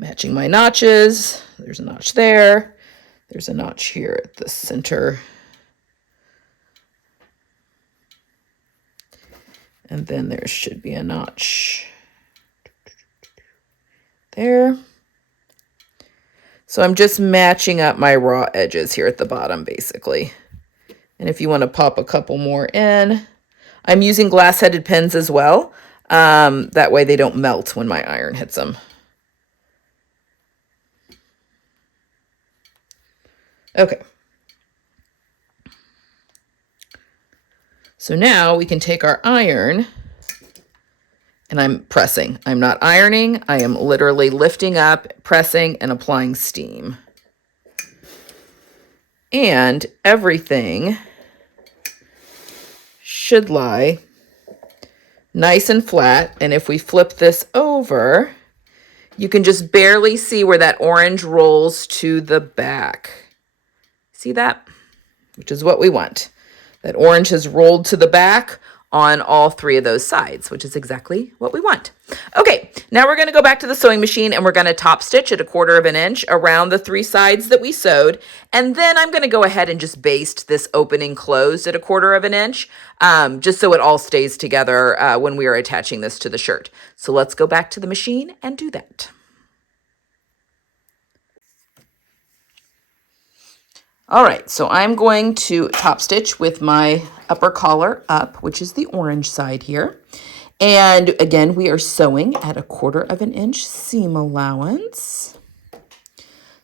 Matching my notches. There's a notch there. There's a notch here at the center. And then there should be a notch there. So I'm just matching up my raw edges here at the bottom, basically. And if you want to pop a couple more in, I'm using glass-headed pins as well. That way they don't melt when my iron hits them. Okay. So now we can take our iron, and I'm pressing. I'm not ironing. I am literally lifting up, pressing, and applying steam. And everything should lie nice and flat. And if we flip this over, you can just barely see where that orange rolls to the back. See that? Which is what we want. That orange has rolled to the back on all three of those sides, which is exactly what we want. Okay, now we're going to go back to the sewing machine and we're going to top stitch at 1/4 of an inch around the 3 sides that we sewed. And then I'm going to go ahead and just baste this opening closed at 1/4 of an inch, just so it all stays together when we are attaching this to the shirt. So let's go back to the machine and do that. All right, so I'm going to top stitch with my upper collar up, which is the orange side here. And again, we are sewing at 1/4 of an inch seam allowance.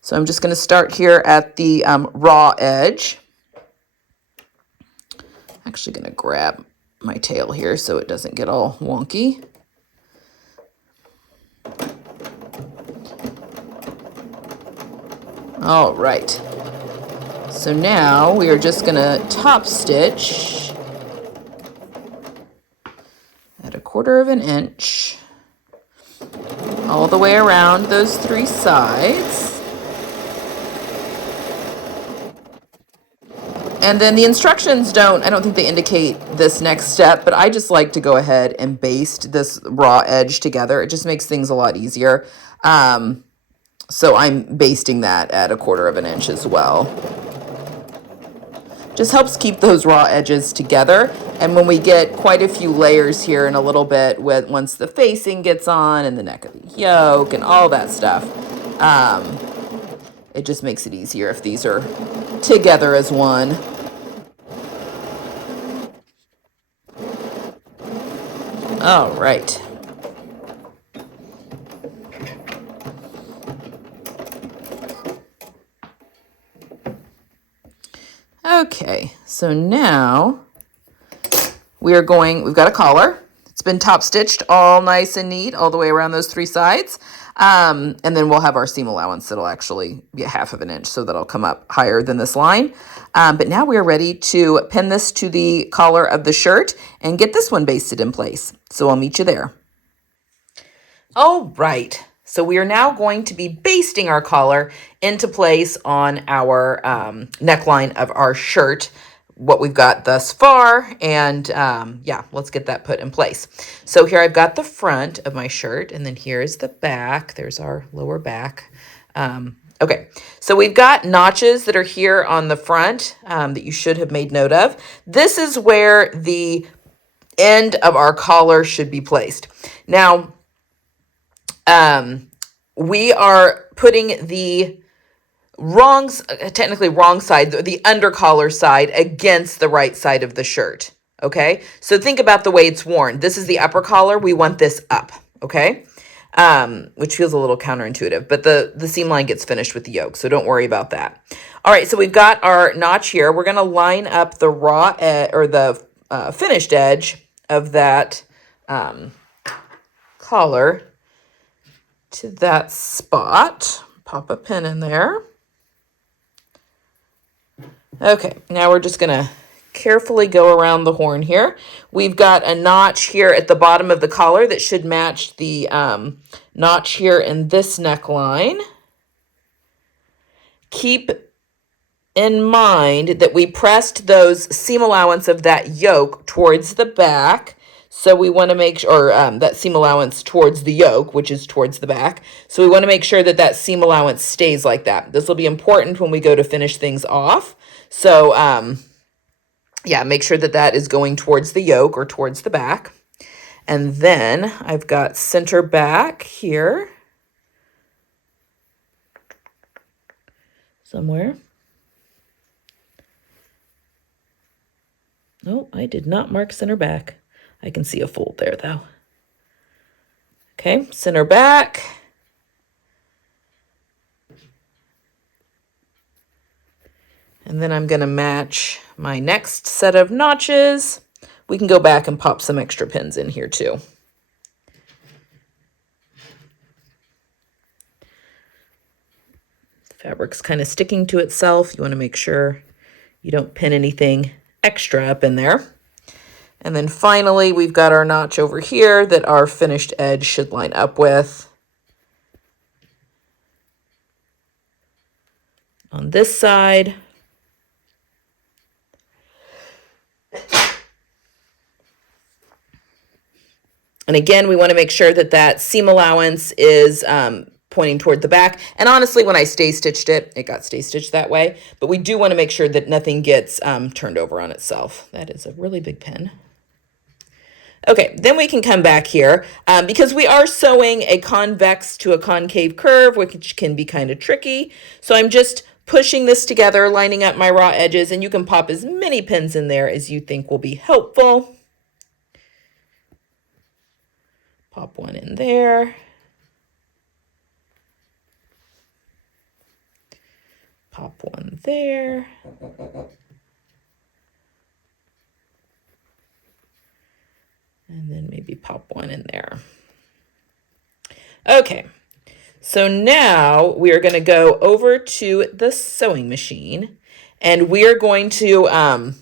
So I'm just going to start here at the raw edge. I'm actually going to grab my tail here so it doesn't get all wonky. All right. So now we are just going to top stitch at 1/4 of an inch all the way around those 3 sides. And then the instructions I don't think they indicate this next step, but I just like to go ahead and baste this raw edge together. It just makes things a lot easier. So I'm basting that at 1/4 of an inch as well. Just helps keep those raw edges together. And when we get quite a few layers here in a little bit, once the facing gets on and the neck of the yoke and all that stuff, it just makes it easier if these are together as one. All right. Okay, so now we've got a collar. It's been top stitched all nice and neat all the way around those three sides. And then we'll have our seam allowance that'll actually be 1/2 of an inch, so that'll come up higher than this line. But now we are ready to pin this to the collar of the shirt and get this one basted in place. So I'll meet you there. All right. So we are now going to be basting our collar into place on our neckline of our shirt, what we've got thus far. And yeah, let's get that put in place. So here I've got the front of my shirt, and then here's the back. There's our lower back. Okay, so we've got notches that are here on the front that you should have made note of. This is where the end of our collar should be placed. Now, we are putting the technically wrong side, the under collar side, against the right side of the shirt. Okay, so think about the way it's worn. This is the upper collar. We want this up. Okay, which feels a little counterintuitive, but the seam line gets finished with the yoke, so don't worry about that. All right, so we've got our notch here. We're going to line up the raw or the finished edge of that collar to that spot. Pop a pin in there. Okay, now we're just gonna carefully go around the horn here. We've got a notch here at the bottom of the collar that should match the notch here in this neckline. Keep in mind that we pressed those seam allowance of that yoke towards the back. So we want to make sure, that seam allowance towards the yoke, which is towards the back. So we want to make sure that that seam allowance stays like that. This will be important when we go to finish things off. So, yeah, make sure that that is going towards the yoke or towards the back. And then I've got center back here somewhere. Oh, I did not mark center back. I can see a fold there though. Okay, center back. And then I'm going to match my next set of notches. We can go back and pop some extra pins in here too. The fabric's kind of sticking to itself. You want to make sure you don't pin anything extra up in there. And then finally, we've got our notch over here that our finished edge should line up with. On this side. And again, we want to make sure that that seam allowance is pointing toward the back. And honestly, when I stay stitched it, it got stay stitched that way. But we do want to make sure that nothing gets turned over on itself. That is a really big pin. Okay, then we can come back here because we are sewing a convex to a concave curve, which can be kind of tricky. So I'm just pushing this together, lining up my raw edges, and you can pop as many pins in there as you think will be helpful. Pop one in there. Pop one there. And then maybe pop one in there. Okay, so now we are going to go over to the sewing machine, and we are going to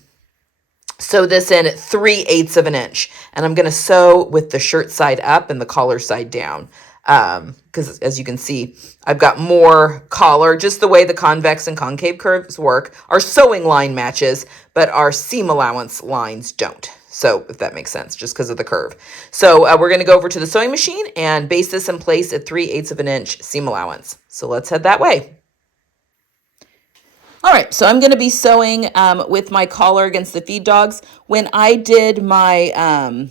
sew this in at 3/8 of an inch. And I'm going to sew with the shirt side up and the collar side down. Because as you can see, I've got more collar, just the way the convex and concave curves work. Our sewing line matches, but our seam allowance lines don't. So if that makes sense, just because of the curve. So we're going to go over to the sewing machine and base this in place at 3/8 of an inch seam allowance. So let's head that way. All right, so I'm going to be sewing with my collar against the feed dogs. When I did my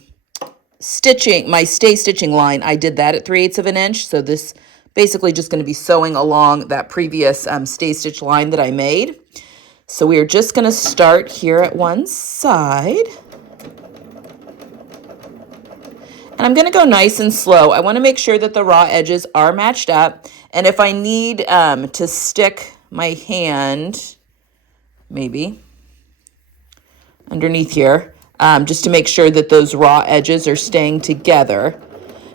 stitching, my stay stitching line, I did that at 3/8 of an inch. So this basically just going to be sewing along that previous stay stitch line that I made. So we are just going to start here at one side. And I'm going to go nice and slow. I want to make sure that the raw edges are matched up. And if I need to stick my hand, maybe, underneath here, just to make sure that those raw edges are staying together.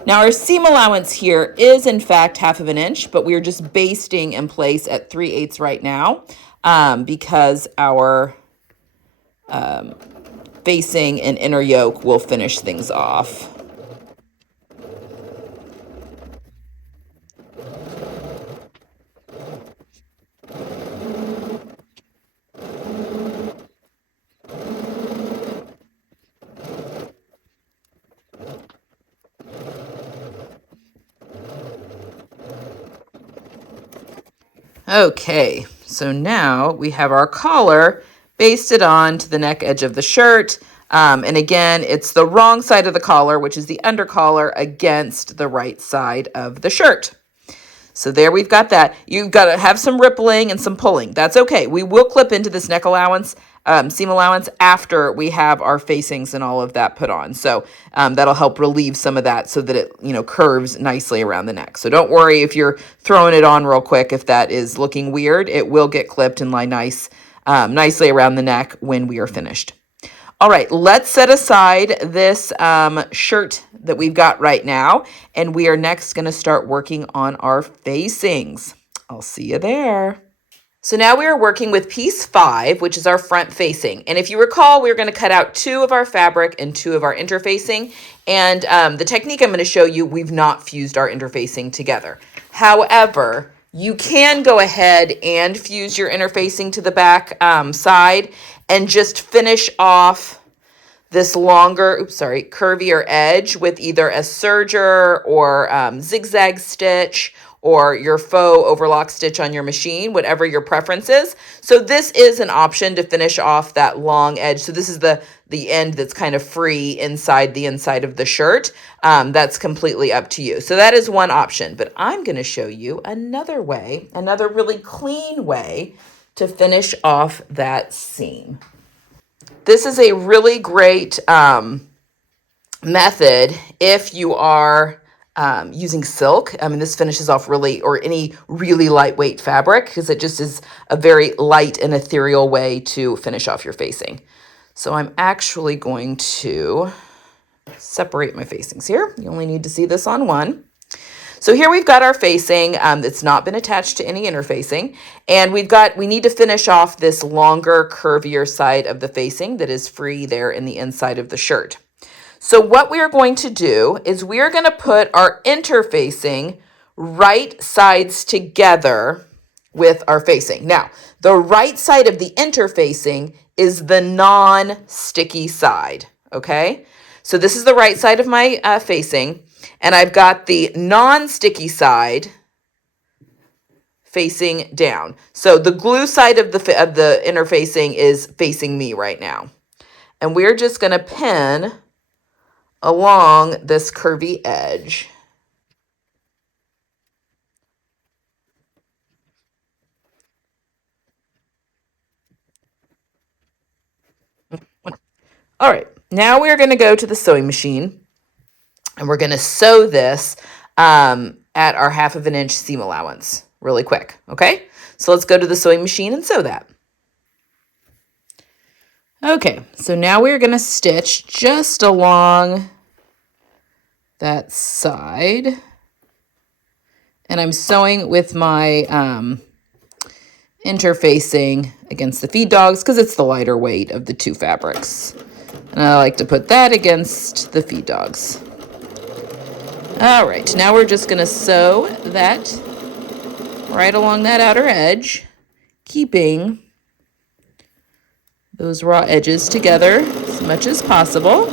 Now our seam allowance here is in fact 1/2 of an inch, but we're just basting in place at 3/8 right now because our facing and inner yoke will finish things off. Okay, so now we have our collar basted on to the neck edge of the shirt. And again, it's the wrong side of the collar, which is the under collar, against the right side of the shirt. So there we've got that. You've got to have some rippling and some pulling. That's okay. We will clip into this neck allowance, seam allowance, after we have our facings and all of that put on. So that'll help relieve some of that so that it, curves nicely around the neck. So don't worry if you're throwing it on real quick. If that is looking weird, it will get clipped and lie nicely around the neck when we are finished. All right, let's set aside this shirt that we've got right now, and we are next going to start working on our facings. I'll see you there. So now we are working with piece 5, which is our front facing. And if you recall, we were going to cut out 2 of our fabric and 2 of our interfacing. And the technique I'm going to show you, we've not fused our interfacing together. However, you can go ahead and fuse your interfacing to the back side and just finish off this longer, curvier edge with either a serger or zigzag stitch or your faux overlock stitch on your machine, whatever your preference is. So this is an option to finish off that long edge. So this is the end that's kind of free inside the inside of the shirt. That's completely up to you. So that is one option, but I'm going to show you another way, another really clean way to finish off that seam. This is a really great method if you are using silk. I mean, this finishes off really, or any really lightweight fabric, because it just is a very light and ethereal way to finish off your facing. So I'm actually going to separate my facings here. You only need to see this on one. So here we've got our facing that's not been attached to any interfacing, and we need to finish off this longer, curvier side of the facing that is free there in the inside of the shirt. So what we are going to do is we are going to put our interfacing right sides together with our facing. Now, the right side of the interfacing is the non-sticky side, okay? So this is the right side of my facing, and I've got the non-sticky side facing down. So the glue side of the interfacing is facing me right now. And we're just going to pin along this curvy edge. All right, now we're going to go to the sewing machine and we're going to sew this at our 1/2 of an inch seam allowance really quick. Okay, so let's go to the sewing machine and sew that. Okay, so now we're going to stitch just along that side, and I'm sewing with my interfacing against the feed dogs because it's the lighter weight of the 2 fabrics. And I like to put that against the feed dogs. All right, now we're just going to sew that right along that outer edge, keeping those raw edges together as much as possible.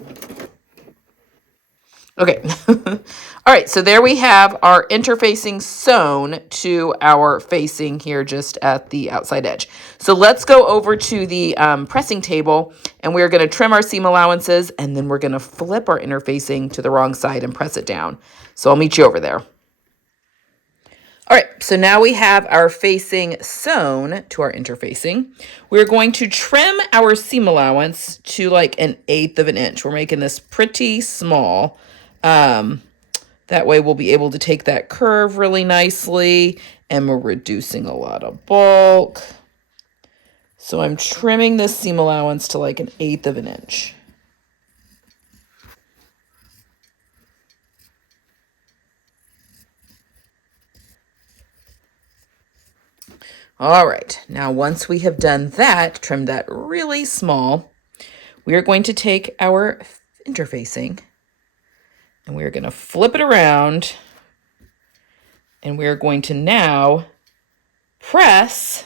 Oops. Okay. All right, so there we have our interfacing sewn to our facing here just at the outside edge. So let's go over to the pressing table, and we're going to trim our seam allowances, and then we're going to flip our interfacing to the wrong side and press it down. So I'll meet you over there. All right, so now we have our facing sewn to our interfacing. We're going to trim our seam allowance to like 1/8 of an inch. We're making this pretty small. That way we'll be able to take that curve really nicely, and we're reducing a lot of bulk. So I'm trimming this seam allowance to like 1/8 of an inch. All right, now once we have done that, trimmed that really small, we are going to take our interfacing and we're going to flip it around, and we're going to now press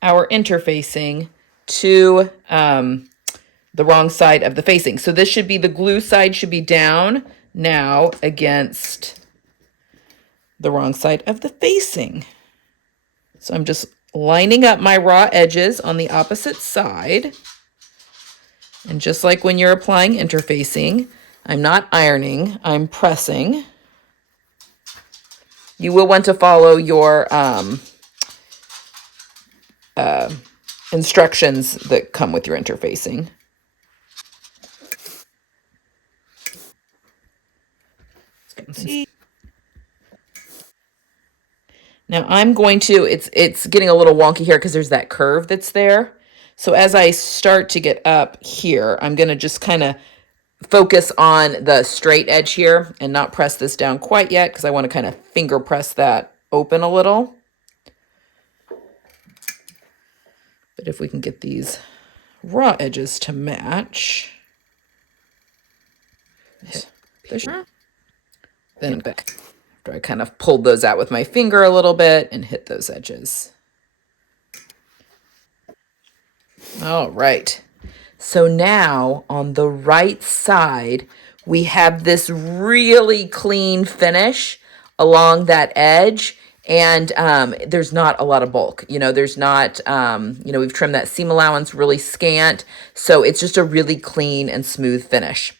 our interfacing to the wrong side of the facing. So this should be, the glue side should be down now against the wrong side of the facing. So I'm just lining up my raw edges on the opposite side. And just like when you're applying interfacing, I'm not ironing, I'm pressing. You will want to follow your instructions that come with your interfacing. Now I'm going to, it's getting a little wonky here because there's that curve that's there. So as I start to get up here, I'm going to just kind of focus on the straight edge here and not press this down quite yet because I want to kind of finger press that open a little. But if we can get these raw edges to match, then back. After I kind of pulled those out with my finger a little bit and hit those edges. All right. So now on the right side, we have this really clean finish along that edge. And there's not a lot of bulk. There's not, we've trimmed that seam allowance really scant. So it's just a really clean and smooth finish.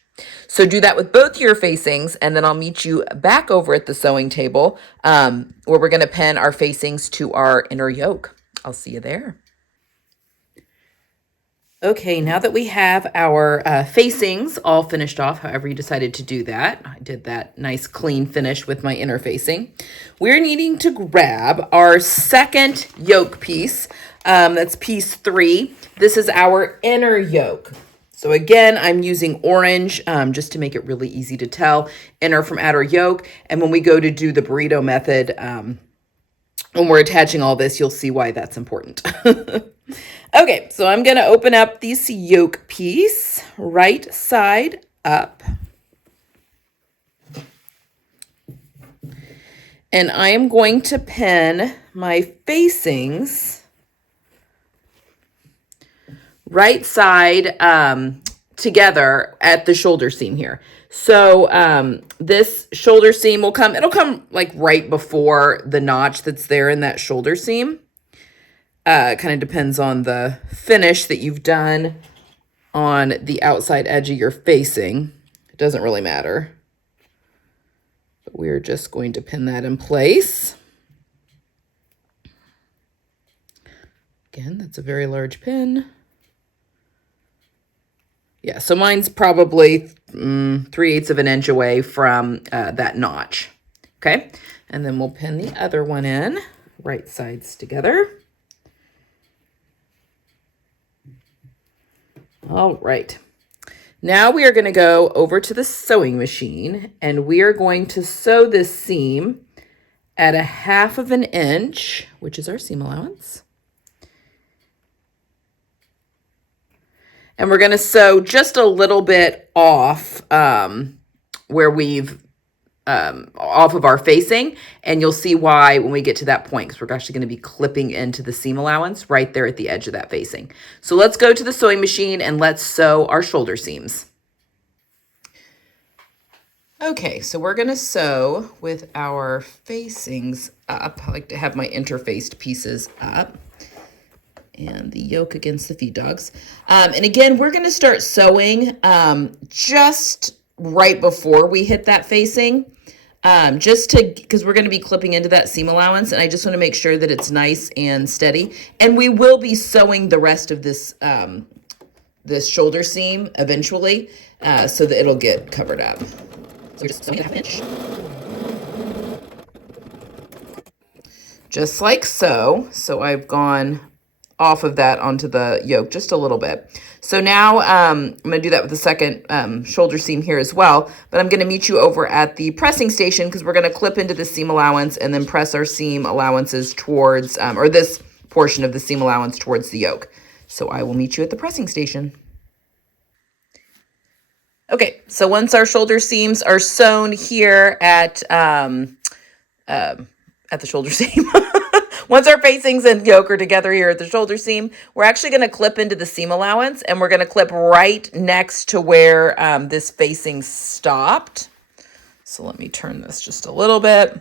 So do that with both your facings, and then I'll meet you back over at the sewing table where we're going to pin our facings to our inner yoke. I'll see you there. Okay, now that we have our facings all finished off, however you decided to do that, I did that nice clean finish with my inner facing. We're needing to grab our second yoke piece. That's piece 3. This is our inner yoke. So again, I'm using orange just to make it really easy to tell. Inner from outer yoke. And when we go to do the burrito method, when we're attaching all this, you'll see why that's important. Okay, so I'm going to open up this yoke piece, right side up. And I am going to pin my facings right side together at the shoulder seam here. So this shoulder seam it'll come like right before the notch that's there in that shoulder seam. It kind of depends on the finish that you've done on the outside edge of your facing. It doesn't really matter. But we're just going to pin that in place. Again, that's a very large pin. Yeah, so mine's probably 3/8 of an inch away from that notch. Okay, and then we'll pin the other one in, right sides together. All right. Now we are going to go over to the sewing machine, and we are going to sew this seam at 1/2 of an inch, which is our seam allowance. And we're going to sew just a little bit off where we've off of our facing, and you'll see why when we get to that point, because we're actually going to be clipping into the seam allowance right there at the edge of that facing. So let's go to the sewing machine and let's sew our shoulder seams. Okay, so we're gonna sew with our facings up. I like to have my interfaced pieces up. And the yoke against the feed dogs. And again, we're gonna start sewing just right before we hit that facing. Because we're gonna be clipping into that seam allowance, and I just wanna make sure that it's nice and steady. And we will be sewing the rest of this this shoulder seam eventually, so that it'll get covered up. So we're just sewing a 1/2 inch. Just like so. So I've gone off of that onto the yoke just a little bit. So now I'm going to do that with the second shoulder seam here as well, but I'm going to meet you over at the pressing station because we're going to clip into the seam allowance and then press our seam allowances towards, or this portion of the seam allowance towards the yoke. So I will meet you at the pressing station. Okay, so once our shoulder seams are sewn here at the shoulder seam, once our facings and yoke are together here at the shoulder seam, we're actually going to clip into the seam allowance, and we're going to clip right next to where this facing stopped. So let me turn this just a little bit.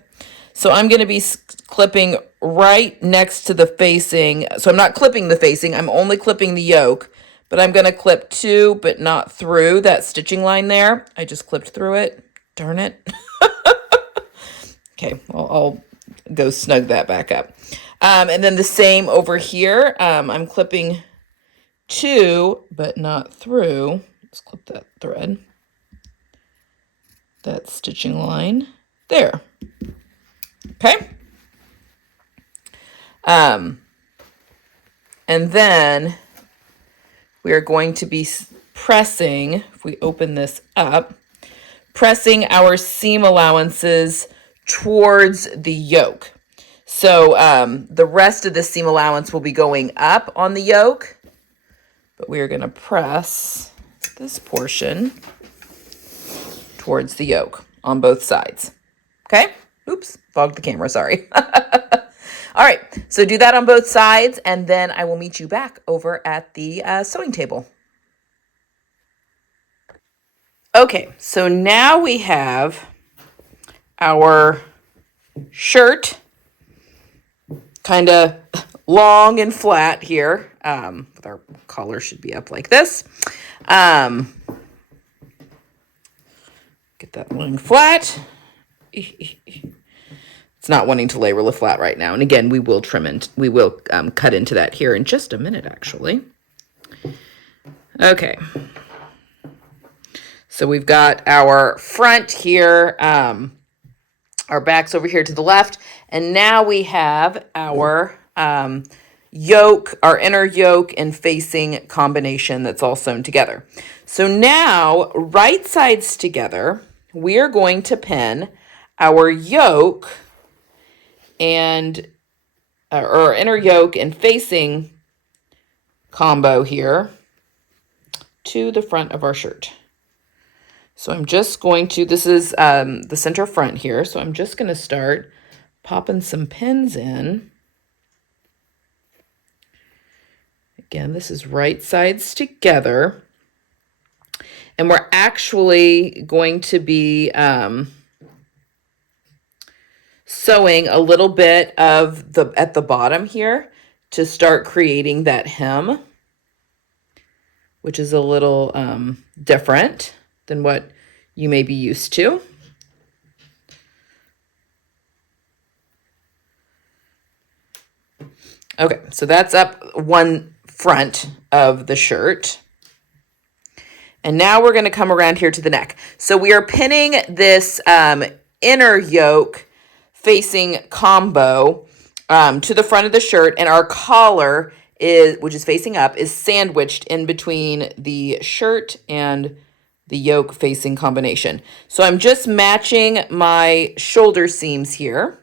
So I'm going to be clipping right next to the facing. So I'm not clipping the facing, I'm only clipping the yoke. But I'm going to clip to, but not through that stitching line there. I just clipped through it. Darn it. Okay, well, I'll go snug that back up. And then the same over here. I'm clipping to, but not through. Let's clip that thread. That stitching line there. Okay. And then we are going to be pressing, if we open this up, pressing our seam allowances towards the yoke. So the rest of the seam allowance will be going up on the yoke, but we are going to press this portion towards the yoke on both sides. Okay? Oops, fogged the camera, sorry. All right, so do that on both sides, and then I will meet you back over at the sewing table. Okay, so now we have our shirt kind of long and flat here. With our collar should be up like this. Get that lying flat. It's not wanting to lay really flat right now. And again, we will trim and we will cut into that here in just a minute, actually. Okay. So we've got our front here, our backs over here to the left. And now we have our yoke, our inner yoke and facing combination that's all sewn together. So now, right sides together, we are going to pin our yoke and or inner yoke and facing combo here to the front of our shirt. So I'm just going to, this is the center front here, so I'm just going to start popping some pins in. Again, this is right sides together. And we're actually going to be sewing a little bit of at the bottom here to start creating that hem, which is a little different than what you may be used to. Okay, so that's up one front of the shirt. And now we're going to come around here to the neck. So we are pinning this inner yoke facing combo to the front of the shirt, and our collar is, which is facing up, is sandwiched in between the shirt and the yoke facing combination. So I'm just matching my shoulder seams here.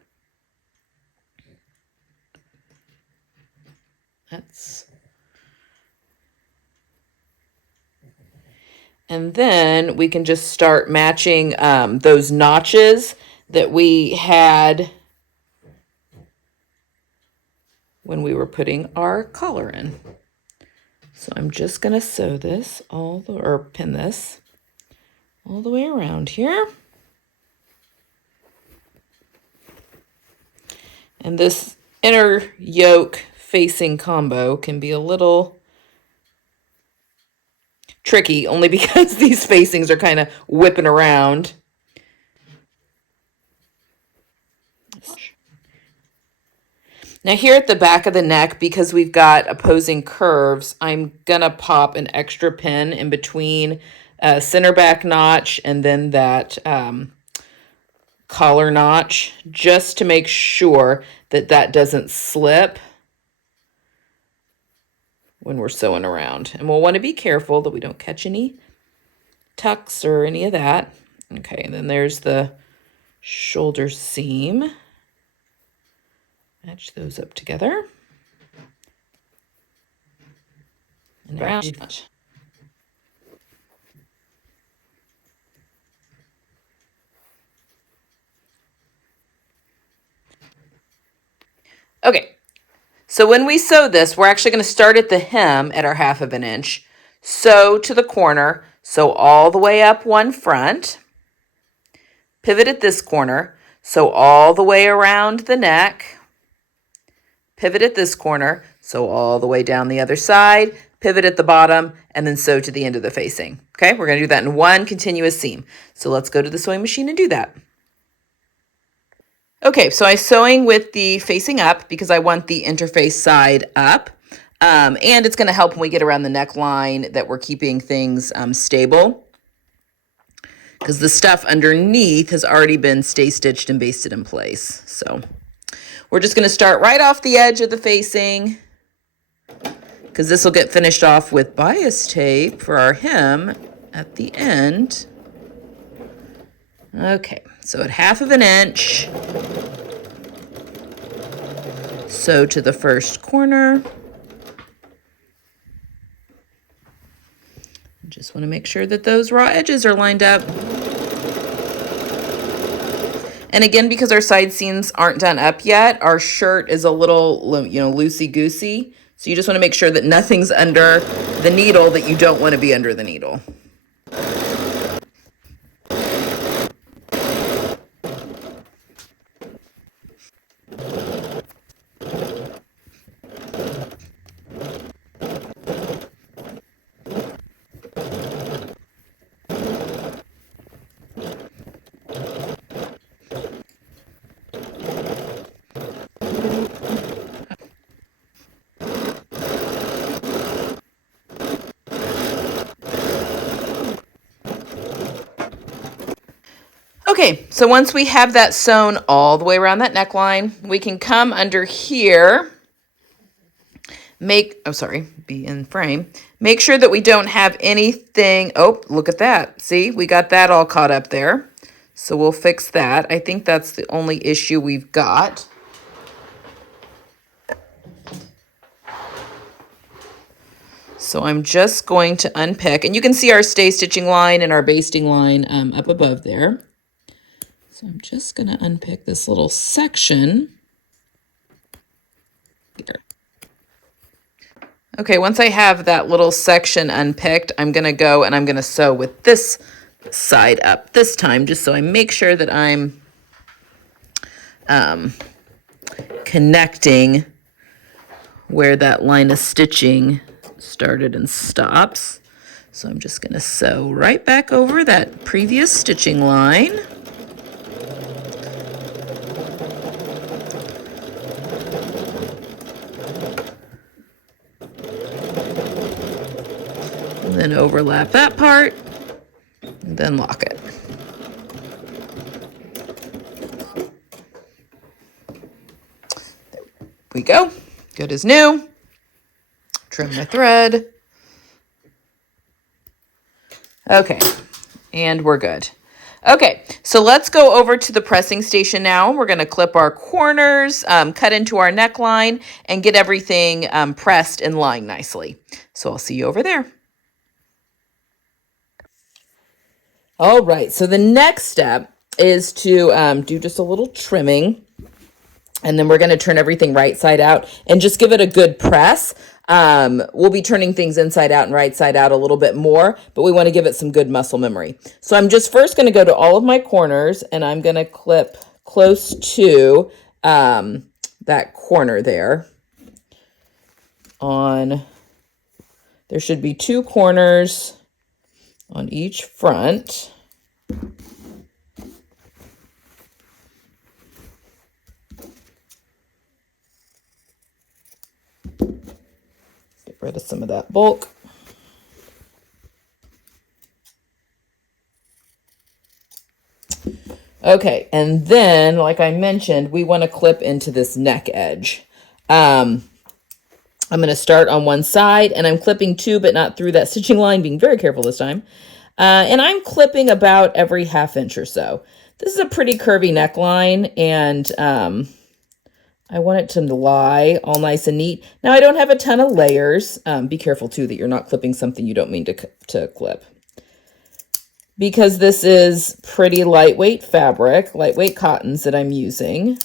And then we can just start matching those notches that we had when we were putting our collar in. So I'm just going to sew this or pin this all the way around here. And this inner yoke facing combo can be a little tricky, only because these facings are kind of whipping around. Now here at the back of the neck, because we've got opposing curves, I'm gonna pop an extra pin in between center back notch and then that collar notch, just to make sure that that doesn't slip when we're sewing around. And we'll want to be careful that we don't catch any tucks or any of that. Okay, and then there's the shoulder seam. Match those up together. And around. Okay, so when we sew this, we're actually going to start at the hem at our 1/2 inch, sew to the corner, sew all the way up one front, pivot at this corner, sew all the way around the neck, pivot at this corner, sew all the way down the other side, pivot at the bottom, and then sew to the end of the facing. Okay, we're going to do that in one continuous seam. So let's go to the sewing machine and do that. Okay, so I'm sewing with the facing up because I want the interface side up. And it's going to help when we get around the neckline that we're keeping things stable, because the stuff underneath has already been stay stitched and basted in place. So we're just going to start right off the edge of the facing, because this will get finished off with bias tape for our hem at the end. Okay, so at 1/2 inch, sew to the first corner. Just want to make sure that those raw edges are lined up. And again, because our side seams aren't done up yet, our shirt is a little, loosey-goosey. So you just want to make sure that nothing's under the needle that you don't want to be under the needle. Okay, so once we have that sewn all the way around that neckline, we can come under here, be in frame. Make sure that we don't have anything. Oh, look at that. See, we got that all caught up there. So we'll fix that. I think that's the only issue we've got. So I'm just going to unpick, and you can see our stay stitching line and our basting line up above there. So I'm just going to unpick this little section here. Okay, once I have that little section unpicked, I'm going to go and I'm going to sew with this side up this time, just so I make sure that I'm connecting where that line of stitching started and stops. So I'm just going to sew right back over that previous stitching line. Then overlap that part, and then lock it. There we go. Good as new. Trim my thread. Okay, and we're good. Okay, so let's go over to the pressing station now. We're going to clip our corners, cut into our neckline, and get everything pressed and lying nicely. So I'll see you over there. All right, so the next step is to do just a little trimming, and then we're going to turn everything right side out and just give it a good press. We'll be turning things inside out and right side out a little bit more, but we want to give it some good muscle memory. So I'm just first going to go to all of my corners, and I'm going to clip close to that corner there. There should be 2 corners on each front. Get rid of some of that bulk. Okay, and then, like I mentioned, we want to clip into this neck edge. I'm going to start on one side, and I'm clipping 2, but not through that stitching line, being very careful this time. And I'm clipping about every 1/2 inch or so. This is a pretty curvy neckline, and I want it to lie all nice and neat. Now, I don't have a ton of layers. Be careful, too, that you're not clipping something you don't mean to clip. Because this is pretty lightweight fabric, lightweight cottons that I'm using.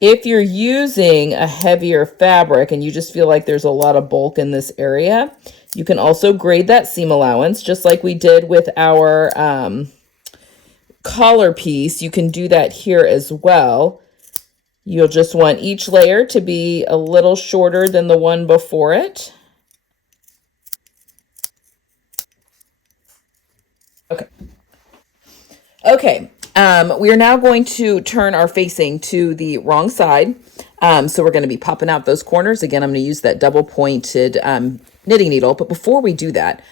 If you're using a heavier fabric and you just feel like there's a lot of bulk in this area, you can also grade that seam allowance, just like we did with our collar piece. You can do that here as well. You'll just want each layer to be a little shorter than the one before it. Okay, we are now going to turn our facing to the wrong side. So we're going to be popping out those corners. Again, I'm going to use that double pointed knitting needle. But before we do that,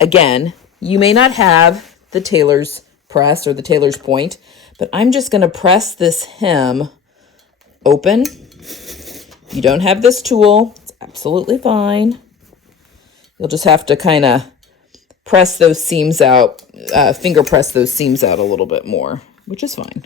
again, you may not have the tailor's press or the tailor's point, but I'm just going to press this hem open. You don't have this tool, it's absolutely fine. You'll just have to kind of press those seams out, finger press those seams out a little bit more, which is fine.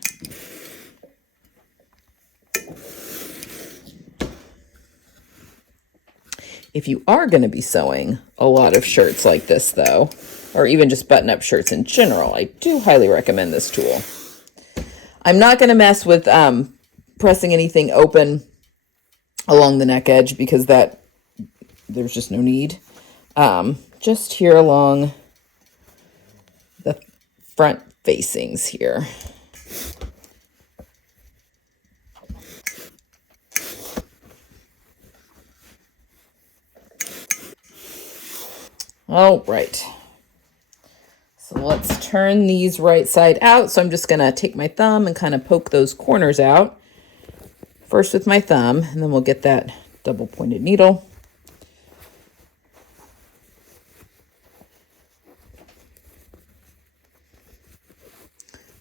If you are going to be sewing a lot of shirts like this, though, or even just button-up shirts in general, I do highly recommend this tool. I'm not going to mess with pressing anything open along the neck edge because there's just no need. Just here along the front facings here. All right. So let's turn these right side out. So I'm just going to take my thumb and kind of poke those corners out. First with my thumb, and then we'll get that double pointed needle.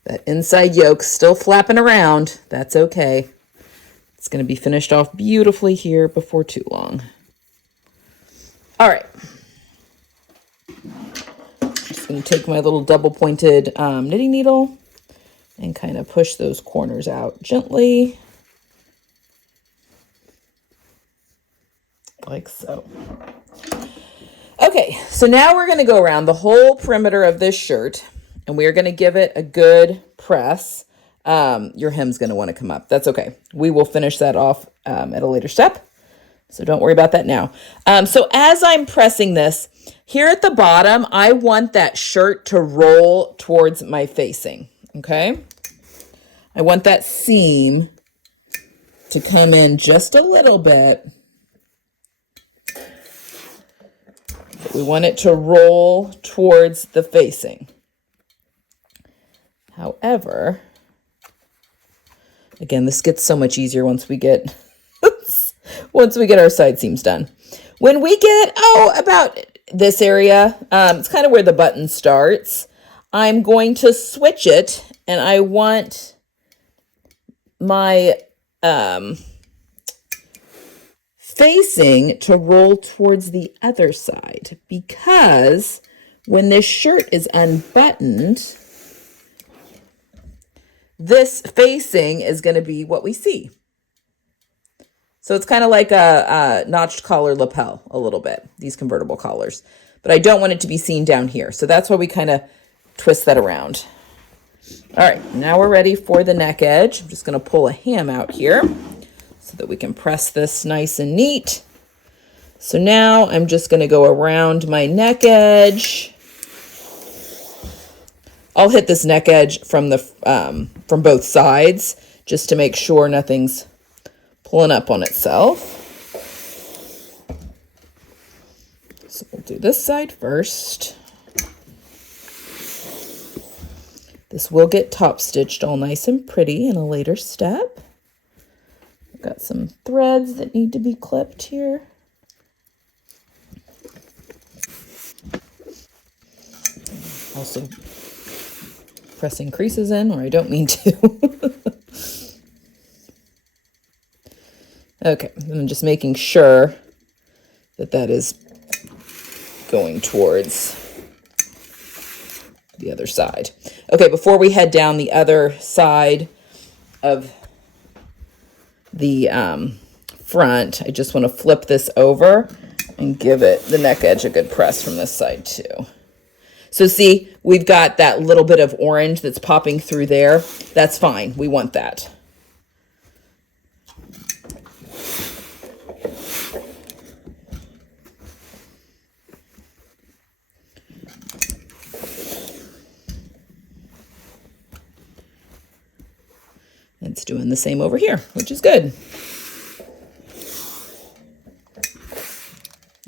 That inside yoke still flapping around. That's okay. It's going to be finished off beautifully here before too long. All right. Just going to take my little double pointed knitting needle and kind of push those corners out gently. Like so. Okay, so now we're going to go around the whole perimeter of this shirt. And we are going to give it a good press. Your hem's going to want to come up. That's okay. We will finish that off at a later step. So don't worry about that now. So as I'm pressing this, here at the bottom, I want that shirt to roll towards my facing. Okay? I want that seam to come in just a little bit. But we want it to roll towards the facing. However, again, this gets so much easier once we get our side seams done. When we get, about this area, it's kind of where the button starts. I'm going to switch it, and I want my facing to roll towards the other side, because when this shirt is unbuttoned, this facing is going to be what we see. So it's kind of like a notched collar lapel a little bit, these convertible collars. But I don't want it to be seen down here. So that's why we kind of twist that around. All right, now we're ready for the neck edge. I'm just going to pull a ham out here so that we can press this nice and neat. So now I'm just going to go around my neck edge. I'll hit this neck edge from both sides just to make sure nothing's pulling up on itself. So we'll do this side first. This will get top stitched all nice and pretty in a later step. I've got some threads that need to be clipped here. Also pressing creases in, or I don't mean to. Okay, I'm just making sure that that is going towards the other side. Okay, before we head down the other side of the front, I just want to flip this over and give it the neck edge a good press from this side too. So see, we've got that little bit of orange that's popping through there. That's fine. We want that. It's doing the same over here, which is good.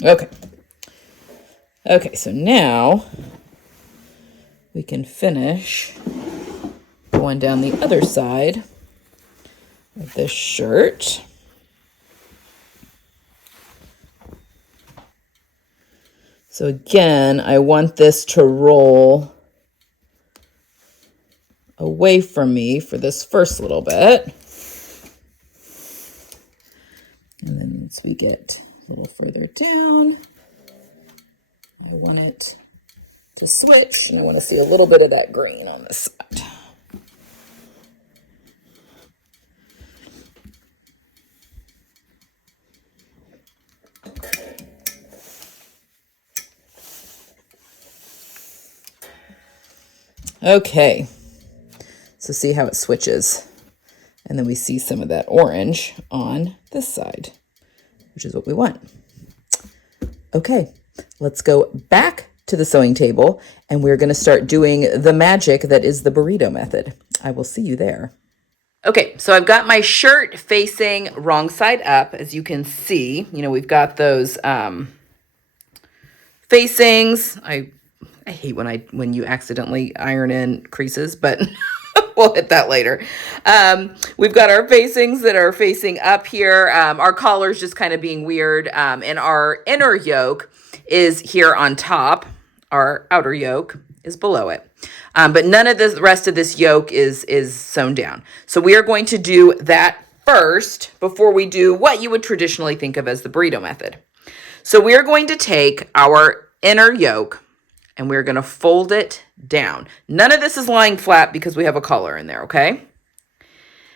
Okay. Okay, so now we can finish going down the other side of this shirt. So again, I want this to roll away from me for this first little bit. And then once we get a little further down, I want it to switch, and I want to see a little bit of that green on this side. Okay. So see how it switches. And then we see some of that orange on this side, which is what we want. Okay, let's go back to the sewing table, and we're going to start doing the magic that is the burrito method. I will see you there. Okay, so I've got my shirt facing wrong side up. As you can see, we've got those facings. I hate when you accidentally iron in creases, but we'll hit that later. We've got our facings that are facing up here. Our collar's just kind of being weird. And our inner yoke is here on top. Our outer yoke is below it. But none of the rest of this yoke is sewn down. So we are going to do that first before we do what you would traditionally think of as the burrito method. So we are going to take our inner yoke and we're going to fold it down. None of this is lying flat because we have a collar in there, okay?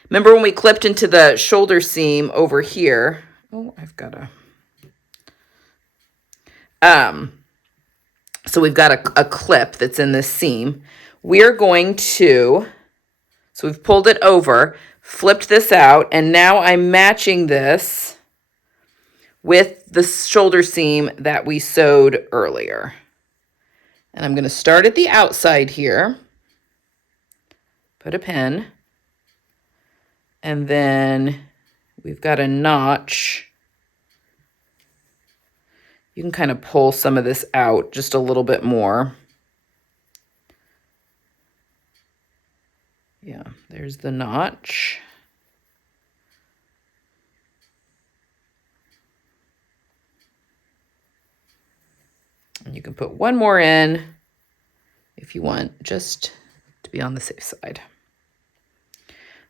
Remember when we clipped into the shoulder seam over here? Oh, I've got so we've got a clip that's in this seam. We're going to, so we've pulled it over, flipped this out, and now I'm matching this with the shoulder seam that we sewed earlier. And I'm going to start at the outside here, put a pin, and then we've got a notch. You can kind of pull some of this out just a little bit more. Yeah, there's the notch. And you can put one more in if you want, just to be on the safe side.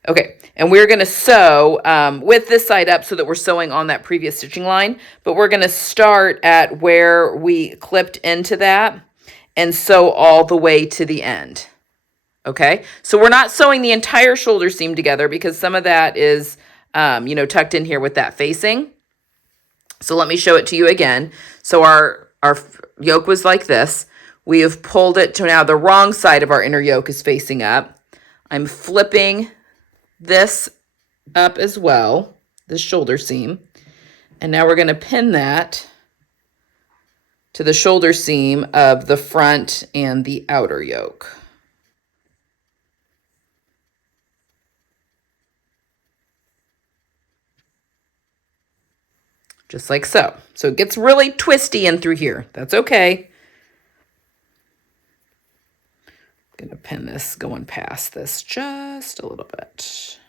Okay, and we're going to sew with this side up so that we're sewing on that previous stitching line, but we're going to start at where we clipped into that and sew all the way to the end. Okay, so we're not sewing the entire shoulder seam together because some of that is, tucked in here with that facing. So let me show it to you again. So our yoke was like this. We have pulled it to now the wrong side of our inner yoke is facing up. I'm flipping this up as well, this shoulder seam. And now we're going to pin that to the shoulder seam of the front and the outer yoke. just like so. So it gets really twisty in through here. That's okay. I'm gonna pin this going past this just a little bit.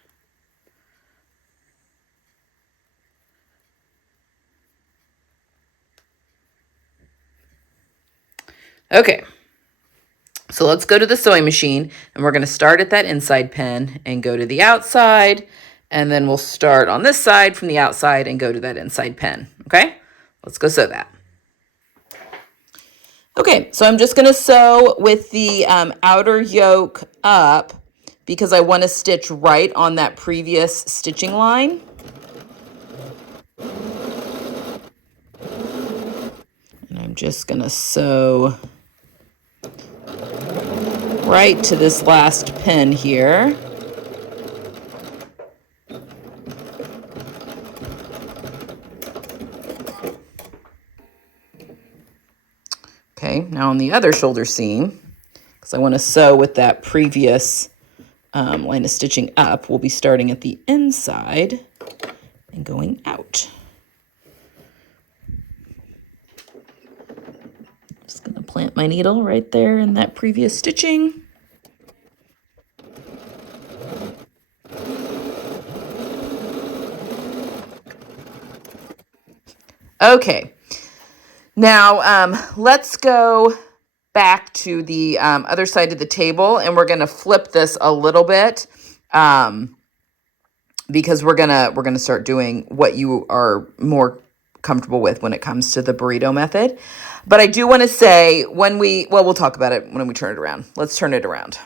Okay, so let's go to the sewing machine, and we're going to start at that inside pin and go to the outside, and then we'll start on this side from the outside and go to that inside pin. Okay, let's go sew that. Okay, so I'm just going to sew with the outer yoke up because I want to stitch right on that previous stitching line. And I'm just going to sew right to this last pin here. Okay, now on the other shoulder seam, because I want to sew with that previous line of stitching up, we'll be starting at the inside and going out. Just going to plant my needle right there in that previous stitching. Okay, now let's go back to the other side of the table, and we're going to flip this a little bit because we're gonna start doing what you are more comfortable with when it comes to the burrito method. But I do want to say we'll talk about it when we turn it around. Let's turn it around.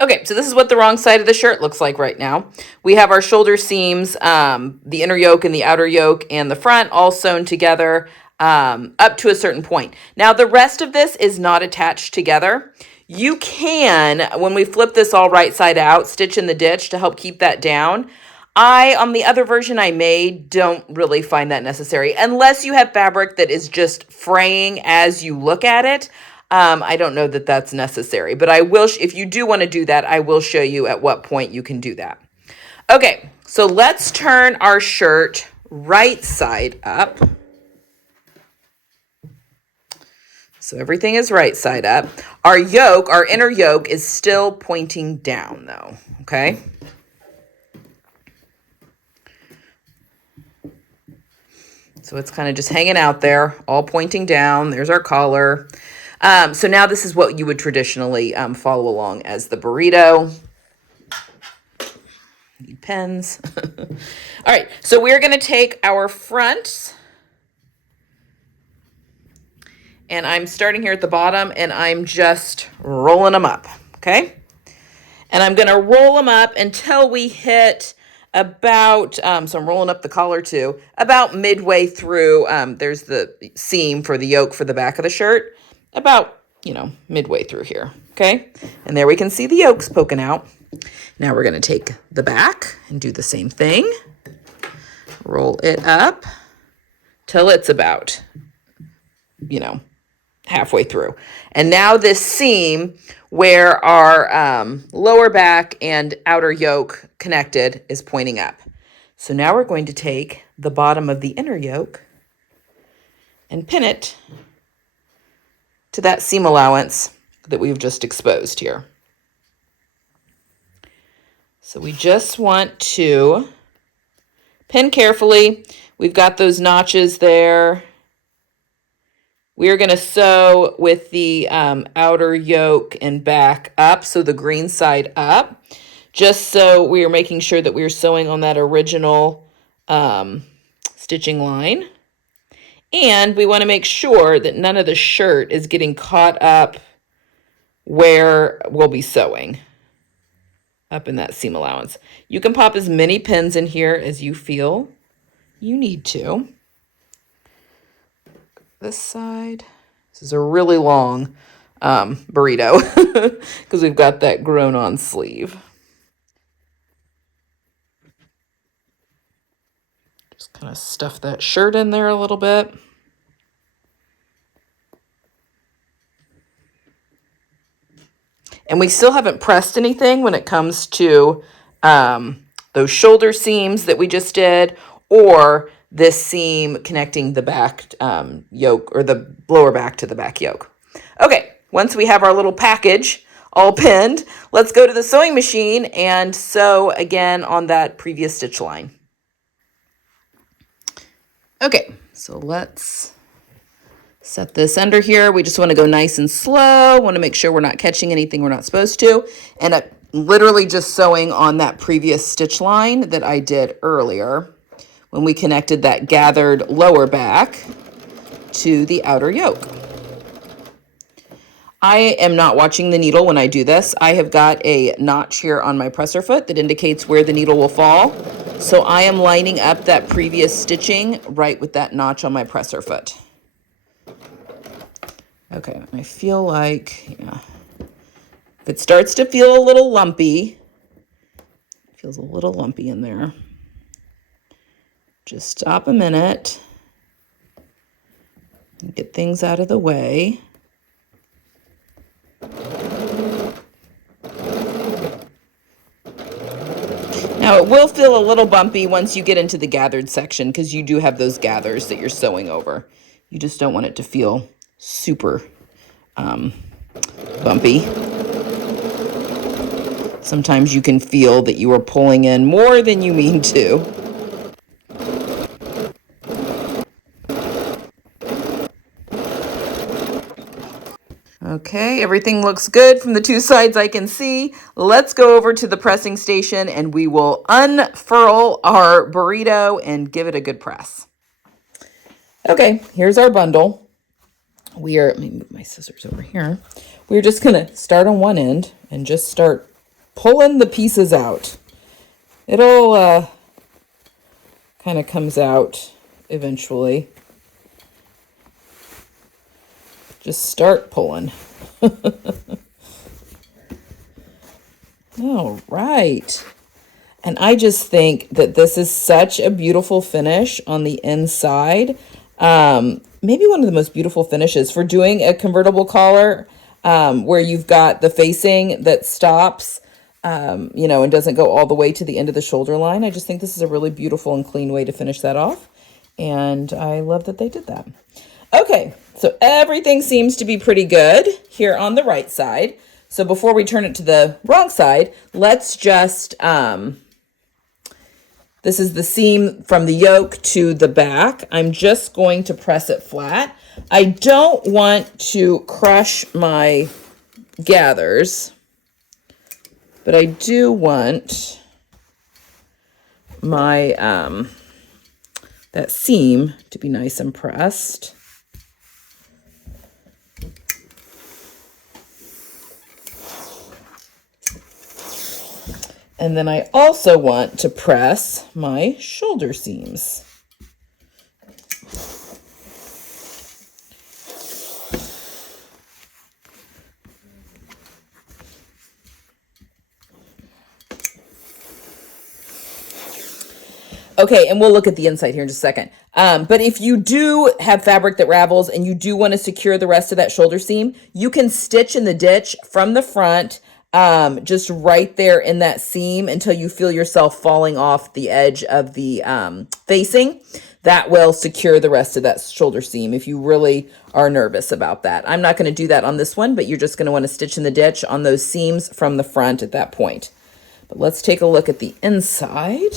Okay, so this is what the wrong side of the shirt looks like right now. We have our shoulder seams, the inner yoke and the outer yoke and the front all sewn together up to a certain point. Now, the rest of this is not attached together. You can, when we flip this all right side out, stitch in the ditch to help keep that down. On the other version I made, don't really find that necessary. Unless you have fabric that is just fraying as you look at it. I don't know that that's necessary, but I will, if you do want to do that, I will show you at what point you can do that. Okay, so let's turn our shirt right side up. So everything is right side up. Our yoke, our inner yoke, is still pointing down though, okay? So it's kind of just hanging out there, all pointing down. There's our collar. So now this is what you would traditionally follow along as the burrito. Need pens. All right, so we're going to take our fronts. And I'm starting here at the bottom, and I'm just rolling them up, okay? And I'm going to roll them up until we hit about, so I'm rolling up the collar too, about midway through. There's the seam for the yoke for the back of the shirt. About, midway through here, okay? And there we can see the yolks poking out. Now we're going to take the back and do the same thing. Roll it up till it's about, halfway through. And now this seam where our lower back and outer yoke connected is pointing up. So now we're going to take the bottom of the inner yoke and pin it to that seam allowance that we've just exposed here. So we just want to pin carefully. We've got those notches there. We are going to sew with the outer yoke and back up, so the green side up, just so we are making sure that we are sewing on that original stitching line. And we want to make sure that none of the shirt is getting caught up where we'll be sewing, up in that seam allowance. You can pop as many pins in here as you feel you need to. This side. This is a really long burrito because we've got that grown on sleeve. Just kind of stuff that shirt in there a little bit. And we still haven't pressed anything when it comes to those shoulder seams that we just did, or this seam connecting the back yoke, or the lower back to the back yoke. Okay, once we have our little package all pinned, let's go to the sewing machine and sew again on that previous stitch line. Okay, so let's set this under here. We just want to go nice and slow. Want to make sure we're not catching anything we're not supposed to. And I'm literally just sewing on that previous stitch line that I did earlier when we connected that gathered lower back to the outer yoke. I am not watching the needle when I do this. I have got a notch here on my presser foot that indicates where the needle will fall. So I am lining up that previous stitching right with that notch on my presser foot. Okay, I feel like, yeah, if it starts to feel a little lumpy, feels a little lumpy in there, just stop a minute and get things out of the way. Now it will feel a little bumpy once you get into the gathered section, because you do have those gathers that you're sewing over. You just don't want it to feel super bumpy. Sometimes you can feel that you are pulling in more than you mean to. Okay, everything looks good from the two sides I can see. Let's go over to the pressing station and we will unfurl our burrito and give it a good press. Okay, here's our bundle. Let me move my scissors over here. We're just gonna start on one end and just start pulling the pieces out. It'll kind of comes out eventually. Just start pulling. All right. And I just think that this is such a beautiful finish on the inside. Maybe one of the most beautiful finishes for doing a convertible collar, where you've got the facing that stops, and doesn't go all the way to the end of the shoulder line. I just think this is a really beautiful and clean way to finish that off. And I love that they did that. Okay, so everything seems to be pretty good here on the right side. So before we turn it to the wrong side, let's just, this is the seam from the yoke to the back. I'm just going to press it flat. I don't want to crush my gathers, but I do want my, that seam to be nice and pressed. And then I also want to press my shoulder seams. Okay, and we'll look at the inside here in just a second. But if you do have fabric that ravels and you do want to secure the rest of that shoulder seam, you can stitch in the ditch from the front, just right there in that seam until you feel yourself falling off the edge of the facing. That will secure the rest of that shoulder seam if you really are nervous about that. I'm not going to do that on this one, but you're just going to want to stitch in the ditch on those seams from the front at that point. But let's take a look at the inside.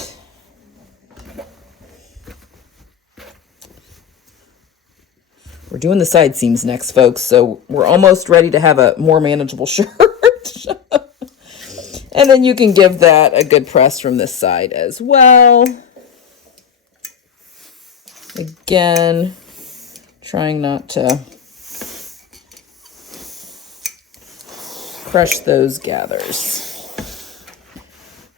We're doing the side seams next, folks, so we're almost ready to have a more manageable shirt. And then you can give that a good press from this side as well. Again, trying not to crush those gathers.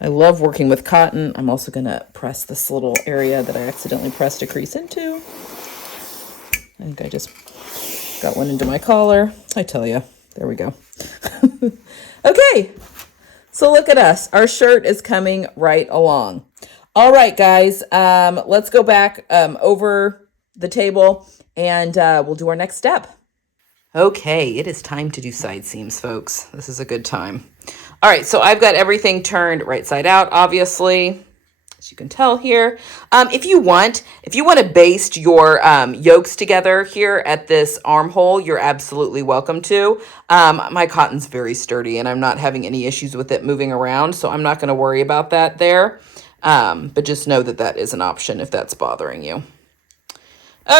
I love working with cotton. I'm also going to press this little area that I accidentally pressed a crease into. I think I just got one into my collar. I tell you, there we go. Okay, so look at us. Our shirt is coming right along. All right, guys, let's go back over the table and we'll do our next step. Okay, it is time to do side seams, folks. This is a good time. All right, so I've got everything turned right side out, obviously. as you can tell here. If you want to baste your yokes together here at this armhole, you're absolutely welcome to. My cotton's very sturdy and I'm not having any issues with it moving around, so I'm not going to worry about that there. But just know that that is an option if that's bothering you.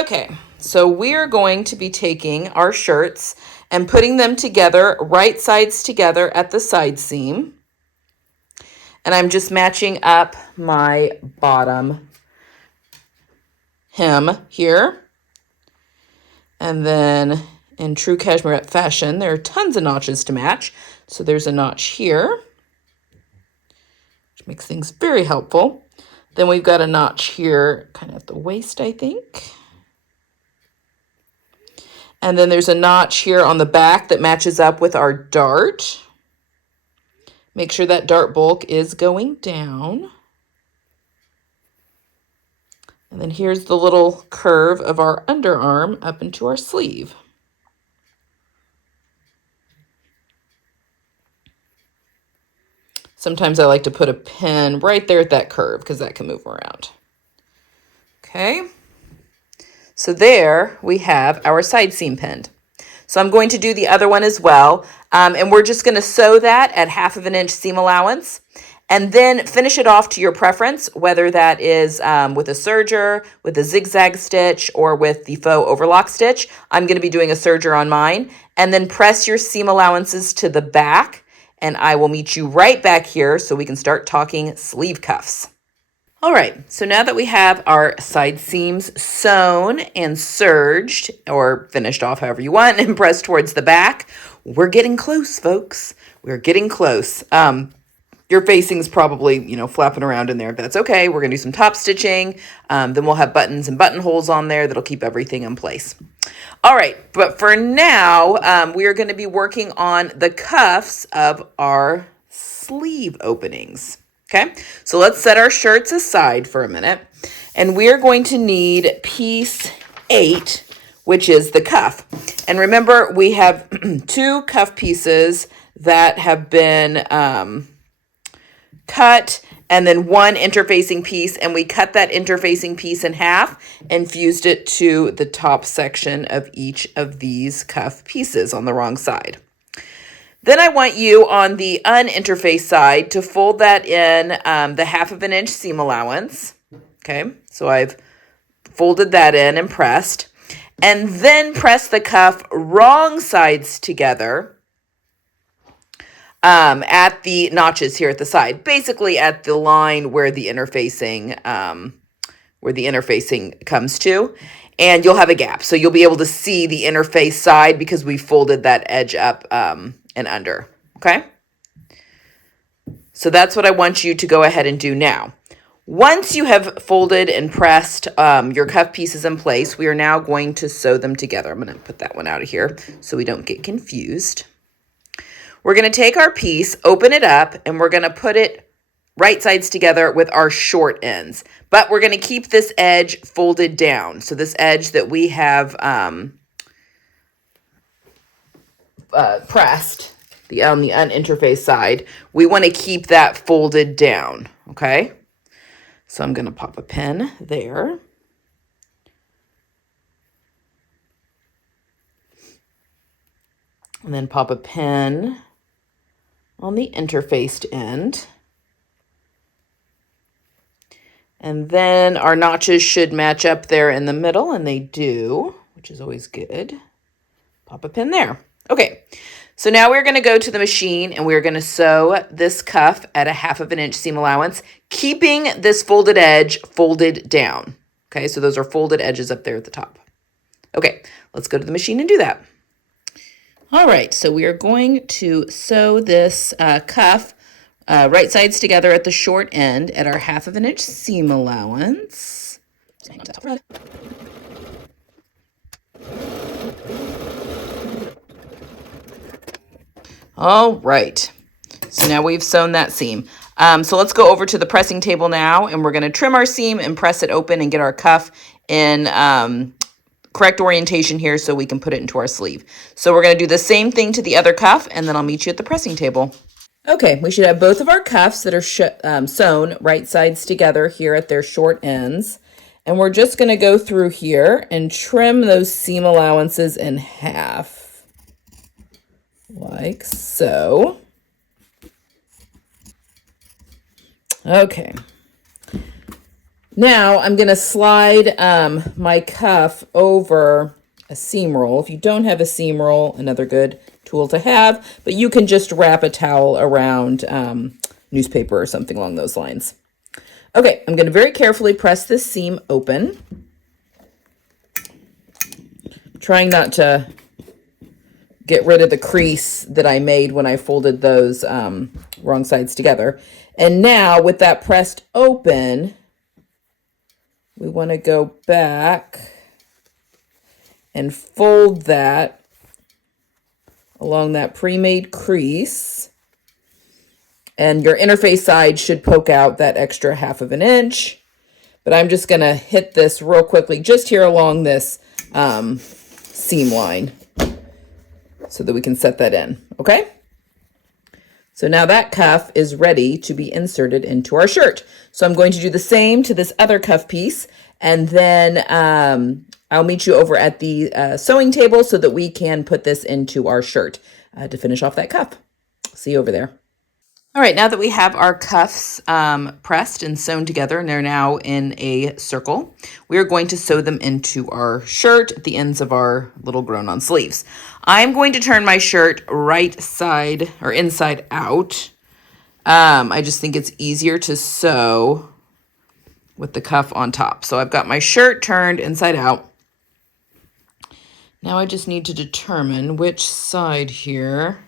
Okay, so we're going to be taking our shirts and putting them together, right sides together at the side seam. And I'm just matching up my bottom hem here. And then in true Cashmerette fashion, there are tons of notches to match. So there's a notch here, which makes things very helpful. Then we've got a notch here kind of at the waist, I think. And then there's a notch here on the back that matches up with our dart. Make sure that dart bulk is going down. And then here's the little curve of our underarm up into our sleeve. Sometimes I like to put a pin right there at that curve because that can move around. Okay. So there we have our side seam pinned. So I'm going to do the other one as well. And we're just going to sew that at 1/2 inch seam allowance. And then finish it off to your preference, whether that is with a serger, with a zigzag stitch, or with the faux overlock stitch. I'm going to be doing a serger on mine. And then press your seam allowances to the back. And I will meet you right back here so we can start talking sleeve cuffs. All right, so now that we have our side seams sewn and serged, or finished off however you want, and pressed towards the back, we're getting close, folks. We're getting close. Your facing's probably, flapping around in there. If that's okay, we're going to do some top stitching. Then we'll have buttons and buttonholes on there that'll keep everything in place. All right, but for now, we are going to be working on the cuffs of our sleeve openings. Okay, so let's set our shirts aside for a minute. And we're going to need piece 8, which is the cuff. And remember, we have 2 cuff pieces that have been cut, and then 1 interfacing piece, and we cut that interfacing piece in half and fused it to the top section of each of these cuff pieces on the wrong side. Then I want you on the uninterfaced side to fold that in the 1/2 inch seam allowance. Okay, so I've folded that in and pressed. And then press the cuff wrong sides together at the notches here at the side. Basically at the line where the interfacing comes to. And you'll have a gap. So you'll be able to see the interface side because we folded that edge up and under, okay? So that's what I want you to go ahead and do now. Once you have folded and pressed your cuff pieces in place, we are now going to sew them together. I'm going to put that one out of here so we don't get confused. We're going to take our piece, open it up, and we're going to put it right sides together with our short ends. But we're going to keep this edge folded down. So this edge that we have pressed on the uninterfaced side, we want to keep that folded down, okay? So I'm going to pop a pin there. And then pop a pin on the interfaced end. And then our notches should match up there in the middle, and they do, which is always good. Pop a pin there. Okay, so now we're going to go to the machine and we're going to sew this cuff at 1/2 inch seam allowance, keeping this folded edge folded down. Okay, so those are folded edges up there at the top. Okay, let's go to the machine and do that. All right, so we are going to sew this cuff right sides together at the short end at our 1/2 inch seam allowance. All right, so now we've sewn that seam. So let's go over to the pressing table now, and we're going to trim our seam and press it open and get our cuff in correct orientation here so we can put it into our sleeve. So we're going to do the same thing to the other cuff, and then I'll meet you at the pressing table. Okay, we should have both of our cuffs that are sewn right sides together here at their short ends. And we're just going to go through here and trim those seam allowances in half. Like so. Okay. Now I'm going to slide my cuff over a seam roll. If you don't have a seam roll, another good tool to have, but you can just wrap a towel around newspaper or something along those lines. Okay, I'm going to very carefully press this seam open. Trying not to get rid of the crease that I made when I folded those wrong sides together. And now with that pressed open, we want to go back and fold that along that pre-made crease. And your interface side should poke out that extra 1/2 inch. But I'm just going to hit this real quickly just here along this seam line so that we can set that in. Okay? So now that cuff is ready to be inserted into our shirt. So I'm going to do the same to this other cuff piece, and then I'll meet you over at the sewing table so that we can put this into our shirt to finish off that cuff. See you over there. All right, now that we have our cuffs pressed and sewn together and they're now in a circle, we're going to sew them into our shirt at the ends of our little grown-on sleeves. I'm going to turn my shirt right side or inside out. I just think it's easier to sew with the cuff on top. So I've got my shirt turned inside out. Now I just need to determine which side here.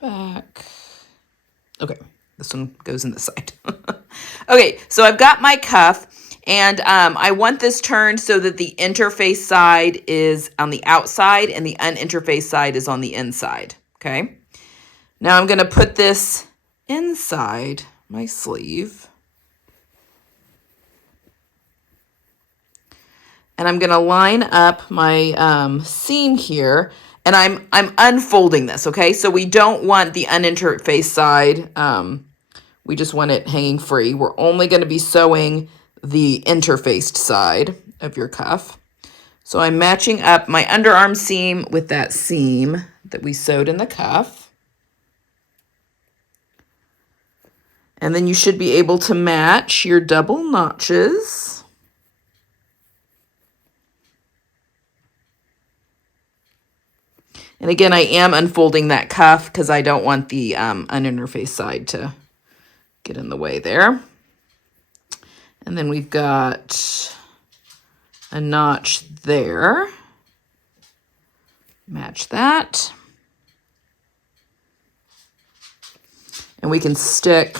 Back. Okay, this one goes in this side. Okay, so I've got my cuff, and I want this turned so that the interface side is on the outside and the uninterfaced side is on the inside. Okay, now I'm going to put this inside my sleeve, and I'm going to line up my seam here. And I'm unfolding this, okay? So we don't want the uninterfaced side. We just want it hanging free. We're only going to be sewing the interfaced side of your cuff. So I'm matching up my underarm seam with that seam that we sewed in the cuff. And then you should be able to match your double notches. And again, I am unfolding that cuff because I don't want the uninterfaced side to get in the way there. And then we've got a notch there. Match that. And we can stick,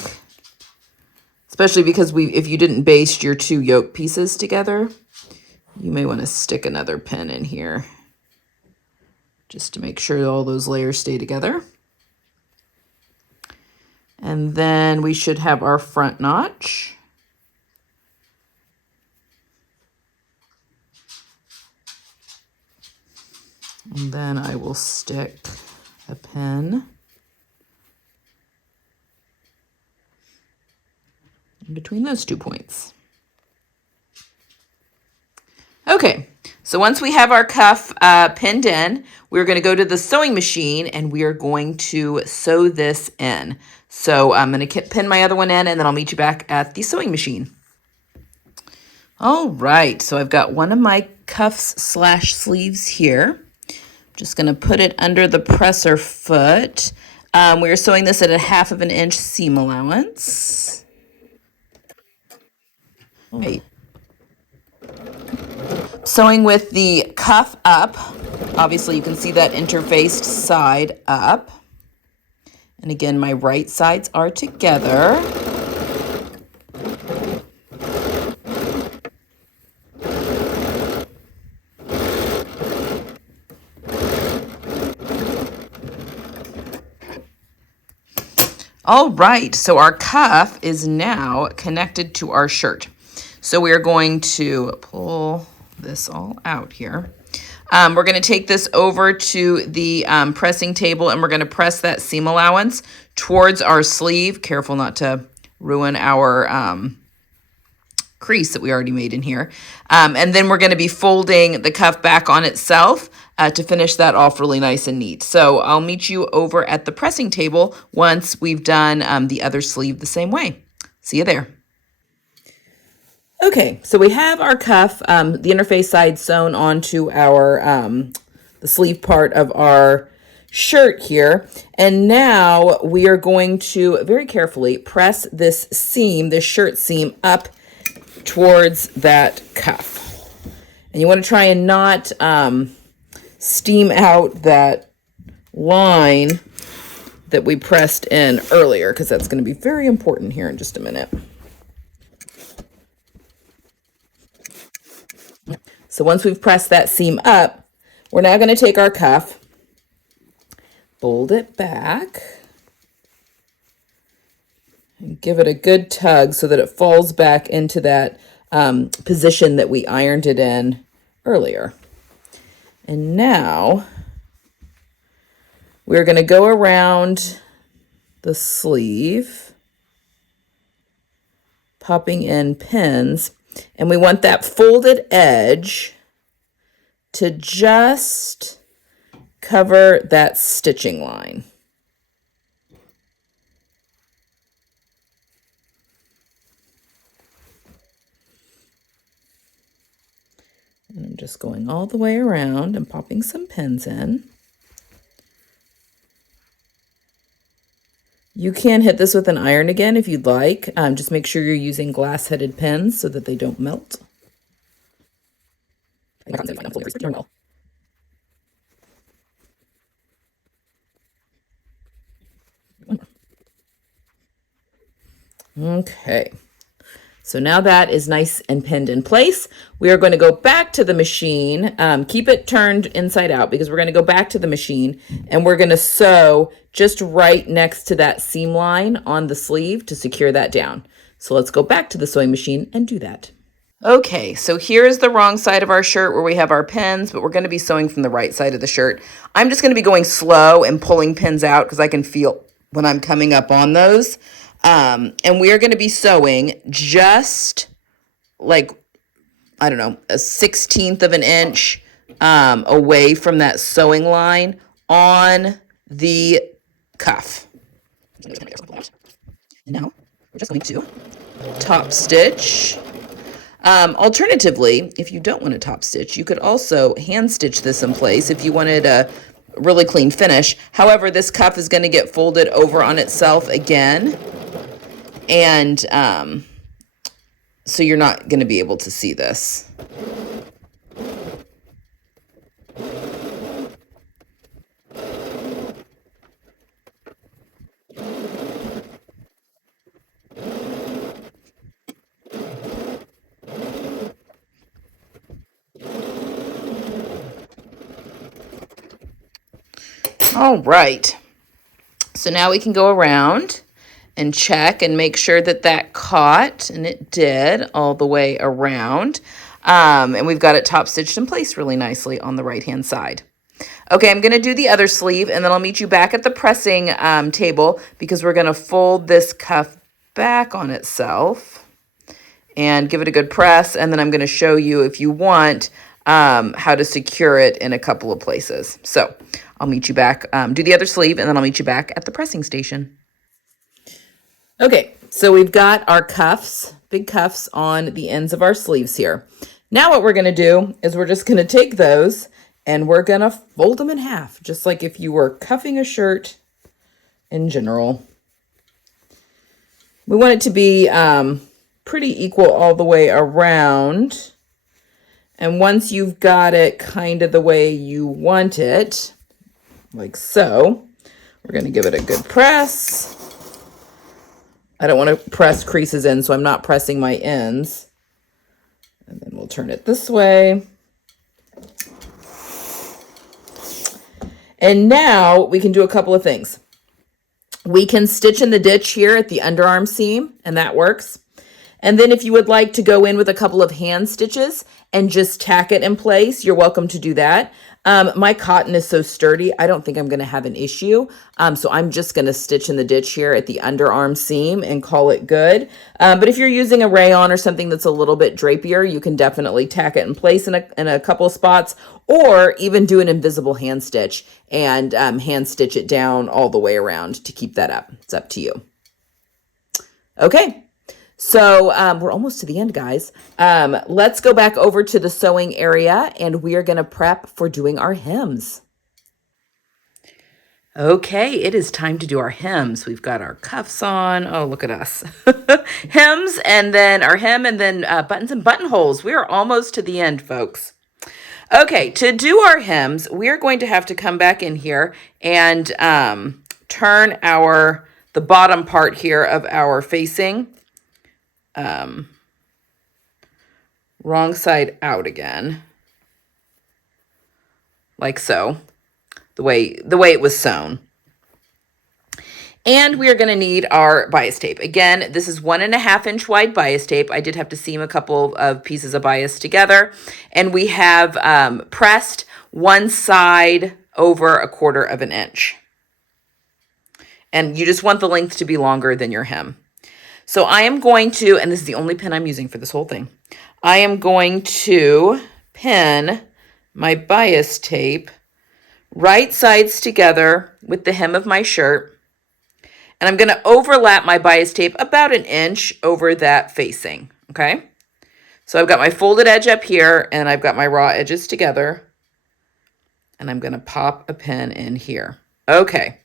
especially because if you didn't baste your 2 yoke pieces together, you may want to stick another pin in here, just to make sure all those layers stay together. And then we should have our front notch. And then I will stick a pin in between those 2 points. Okay, so once we have our cuff pinned in, we're going to go to the sewing machine and we are going to sew this in. So I'm going to pin my other one in and then I'll meet you back at the sewing machine. All right, so I've got one of my cuffs / sleeves here. I'm just going to put it under the presser foot. We're sewing this at a 1/2 inch seam allowance. Okay. Sewing with the cuff up. Obviously you can see that interfaced side up. And again, my right sides are together. All right, so our cuff is now connected to our shirt. So we're going to pull this all out here. We're going to take this over to the pressing table, and we're going to press that seam allowance towards our sleeve. Careful not to ruin our crease that we already made in here. And then we're going to be folding the cuff back on itself to finish that off really nice and neat. So I'll meet you over at the pressing table once we've done the other sleeve the same way. See you there. Okay, so we have our cuff, the interface side sewn onto our the sleeve part of our shirt here. And now we are going to very carefully press this seam, this shirt seam, up towards that cuff. And you want to try and not steam out that line that we pressed in earlier, because that's going to be very important here in just a minute. So once we've pressed that seam up, we're now going to take our cuff, fold it back, and give it a good tug so that it falls back into that position that we ironed it in earlier. And now we're going to go around the sleeve, popping in pins. And we want that folded edge to just cover that stitching line. And I'm just going all the way around and popping some pins in. You can hit this with an iron again if you'd like. Just make sure you're using glass-headed pins so that they don't melt. Okay. So now that is nice and pinned in place. We are going to go back to the machine. Keep it turned inside out because we're going to go back to the machine and we're going to sew just right next to that seam line on the sleeve to secure that down. So let's go back to the sewing machine and do that. Okay, so here is the wrong side of our shirt where we have our pins, but we're going to be sewing from the right side of the shirt. I'm just going to be going slow and pulling pins out because I can feel when I'm coming up on those. And we are going to be sewing just like, I don't know, a 1/16 of an inch away from that sewing line on the cuff. And now we're just going to top stitch. Alternatively, if you don't want to top stitch, you could also hand stitch this in place if you wanted a really clean finish. However, this cuff is going to get folded over on itself again. And so you're not going to be able to see this. All right. So now we can go around and check and make sure that that caught, and it did all the way around. And we've got it top stitched in place really nicely on the right hand side. Okay, I'm going to do the other sleeve and then I'll meet you back at the pressing table because we're going to fold this cuff back on itself and give it a good press. And then I'm going to show you, if you want, how to secure it in a couple of places. So I'll meet you back, do the other sleeve, and then I'll meet you back at the pressing station. Okay, so we've got our cuffs, big cuffs on the ends of our sleeves here. Now what we're going to do is we're just going to take those and we're going to fold them in half, just like if you were cuffing a shirt in general. We want it to be pretty equal all the way around. And once you've got it kind of the way you want it, like so, we're going to give it a good press. I don't want to press creases in, so I'm not pressing my ends. And then we'll turn it this way. And now we can do a couple of things. We can stitch in the ditch here at the underarm seam, and that works. And then if you would like to go in with a couple of hand stitches and just tack it in place, you're welcome to do that. My cotton is so sturdy, I don't think I'm going to have an issue. So I'm just going to stitch in the ditch here at the underarm seam and call it good. But if you're using a rayon or something that's a little bit drapier, you can definitely tack it in place in a couple of spots, or even do an invisible hand stitch and hand stitch it down all the way around to keep that up. It's up to you. Okay. So we're almost to the end, guys. Let's go back over to the sewing area, and we are going to prep for doing our hems. Okay, it is time to do our hems. We've got our cuffs on. Oh, look at us. Hems, and then our hem, and then buttons and buttonholes. We are almost to the end, folks. Okay, to do our hems, we are going to have to come back in here and turn the bottom part here of our facing wrong side out again, like so, the way it was sewn. And we are going to need our bias tape. Again, this is 1.5 inch wide bias tape. I did have to seam a couple of pieces of bias together, and we have pressed one side over 1/4 inch. And you just want the length to be longer than your hem. So I am going to, and this is the only pin I'm using for this whole thing, I am going to pin my bias tape right sides together with the hem of my shirt. And I'm going to overlap my bias tape about 1 inch over that facing, okay? So I've got my folded edge up here, and I've got my raw edges together. And I'm going to pop a pin in here. Okay.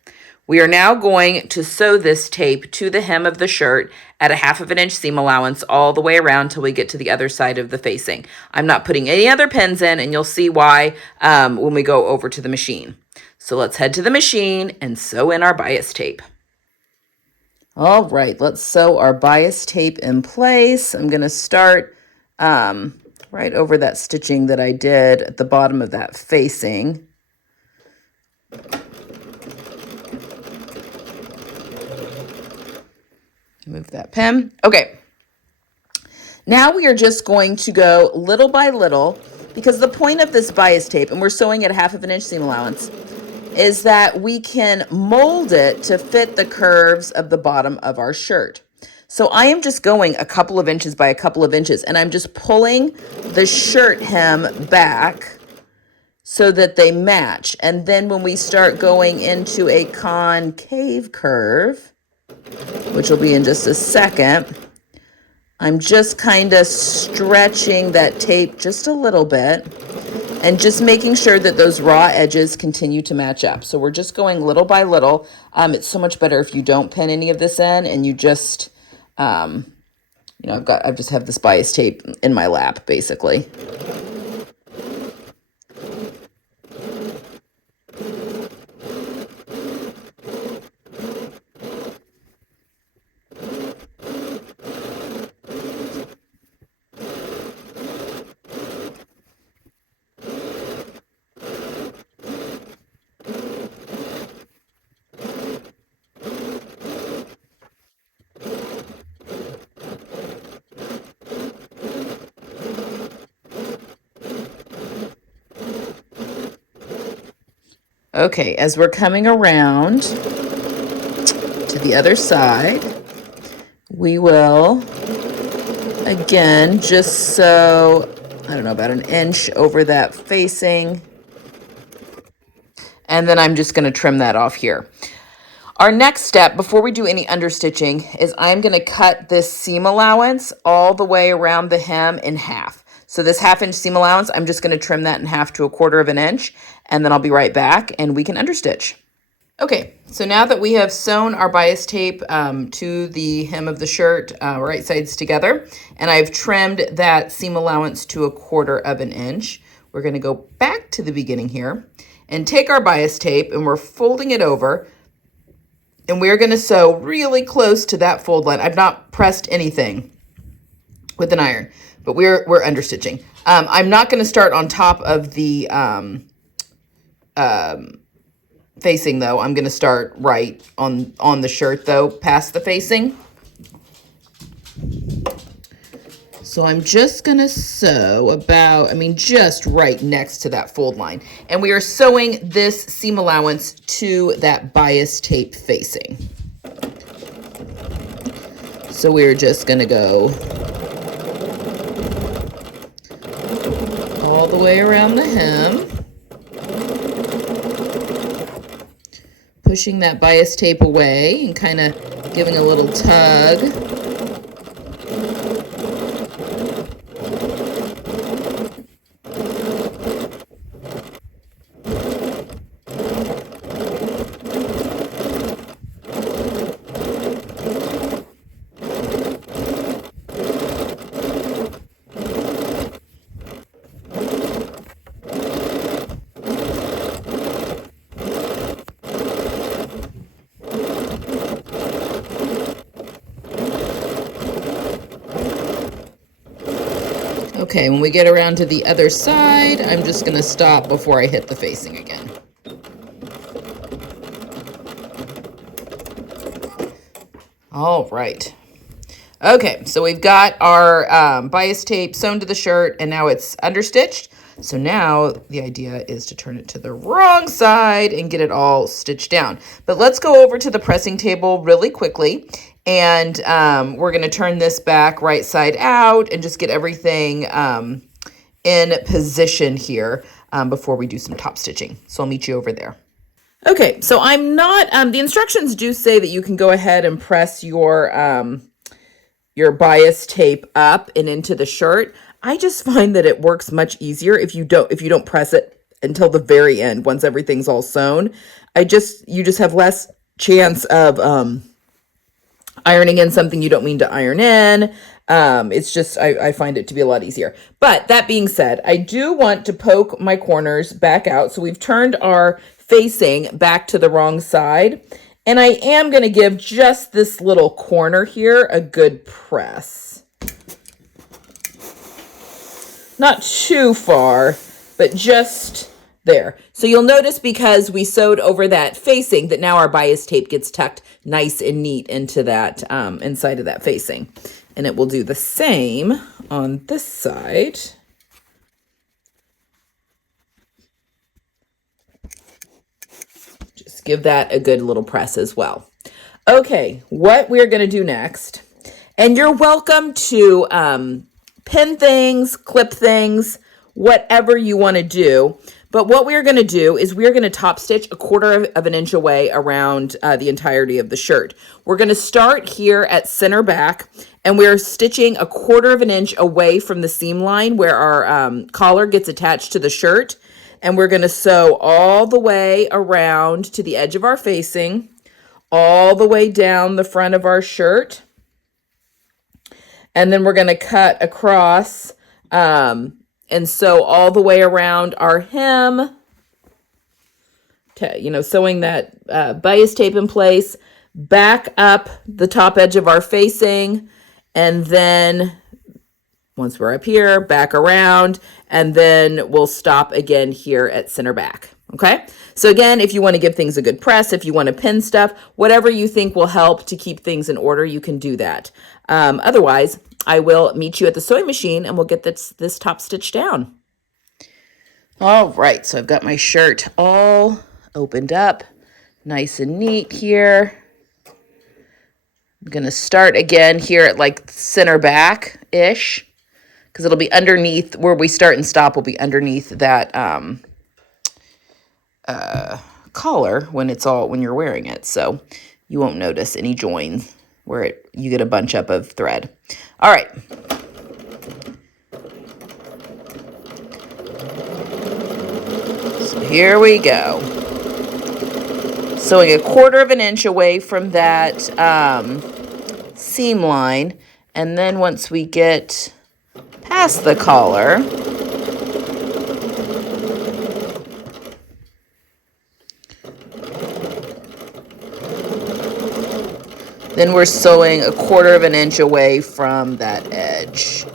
We are now going to sew this tape to the hem of the shirt at 1/2 inch seam allowance all the way around till we get to the other side of the facing. I'm not putting any other pins in, and you'll see why when we go over to the machine. So let's head to the machine and sew in our bias tape. All right, let's sew our bias tape in place. I'm going to start right over that stitching that I did at the bottom of that facing. Move that pin. Okay. Now we are just going to go little by little, because the point of this bias tape, and we're sewing at 1/2 inch seam allowance, is that we can mold it to fit the curves of the bottom of our shirt. So I am just going a couple of inches by a couple of inches, and I'm just pulling the shirt hem back so that they match. And then when we start going into a concave curve, which will be in just a second, I'm just kind of stretching that tape just a little bit and just making sure that those raw edges continue to match up. So we're just going little by little. It's so much better if you don't pin any of this in, and you just, I just have this bias tape in my lap, basically. Okay, as we're coming around to the other side, we will, again, just sew, I don't know, about 1 inch over that facing. And then I'm just going to trim that off here. Our next step, before we do any understitching, is I'm going to cut this seam allowance all the way around the hem in half. So this 1/2 inch seam allowance, I'm just going to trim that in half to 1/4 inch, and then I'll be right back and we can understitch. Okay, so now that we have sewn our bias tape to the hem of the shirt, right sides together, and I've trimmed that seam allowance to 1/4 inch, we're going to go back to the beginning here and take our bias tape, and we're folding it over, and we're going to sew really close to that fold line. I've not pressed anything with an iron, but we're understitching. I'm not going to start on top of the facing, though. I'm going to start right on the shirt, though, past the facing. So I'm just gonna sew about, just right next to that fold line. And we are sewing this seam allowance to that bias tape facing. So we're just gonna go all the way around the hem, pushing that bias tape away and kind of giving a little tug. Okay, when we get around to the other side, I'm just going to stop before I hit the facing again. All right. Okay, so we've got our bias tape sewn to the shirt, and now it's understitched. So now the idea is to turn it to the wrong side and get it all stitched down. But let's go over to the pressing table really quickly. And we're going to turn this back right side out and just get everything in position here before we do some top stitching. So I'll meet you over there. Okay, so I'm not, the instructions do say that you can go ahead and press your bias tape up and into the shirt. I just find that it works much easier if you don't press it until the very end, once everything's all sewn. You just have less chance of ironing in something you don't mean to iron in. It's just, I find it to be a lot easier. But that being said, I do want to poke my corners back out. So we've turned our facing back to the wrong side. And I am going to give just this little corner here a good press. Not too far, but just there. So you'll notice because we sewed over that facing that now our bias tape gets tucked nice and neat into that inside of that facing. And it will do the same on this side. Just give that a good little press as well. Okay, what we're going to do next, and you're welcome to pin things, clip things, whatever you want to do. But what we're going to do is we're going to top stitch 1/4 of an inch away around the entirety of the shirt. We're going to start here at center back, and we're stitching 1/4 of an inch away from the seam line where our collar gets attached to the shirt. And we're going to sew all the way around to the edge of our facing, all the way down the front of our shirt. And then we're going to cut across and sew all the way around our hem, sewing that bias tape in place, back up the top edge of our facing, and then once we're up here, back around, and then we'll stop again here at center back. Okay, so again, if you want to give things a good press, if you want to pin stuff, whatever you think will help to keep things in order, you can do that. Otherwise, I will meet you at the sewing machine and we'll get this top stitched down. All right, so I've got my shirt all opened up, nice and neat here. I'm going to start again here at like center back-ish, because it'll be underneath where we start and stop will be underneath that collar when you're wearing it. So you won't notice any joins where you get a bunch up of thread. All right. So here we go. Sewing 1/4 of an inch away from that seam line. And then once we get past the collar, then we're sewing 1/4 of an inch away from that edge.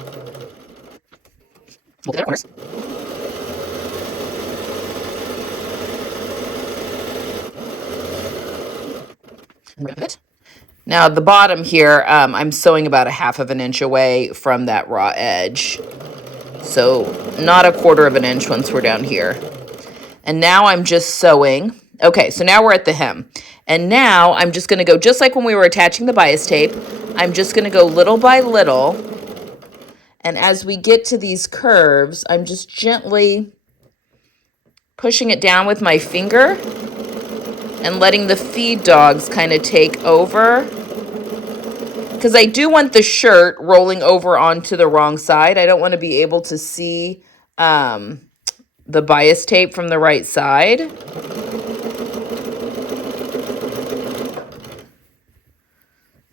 We'll get it, Now at the bottom here, I'm sewing about 1/2 inch away from that raw edge. So not 1/4 inch once we're down here. And now I'm just sewing. Okay, so now we're at the hem. And now I'm just going to go, just like when we were attaching the bias tape, I'm just going to go little by little. And as we get to these curves, I'm just gently pushing it down with my finger and letting the feed dogs kind of take over. Because I do want the shirt rolling over onto the wrong side. I don't want to be able to see the bias tape from the right side.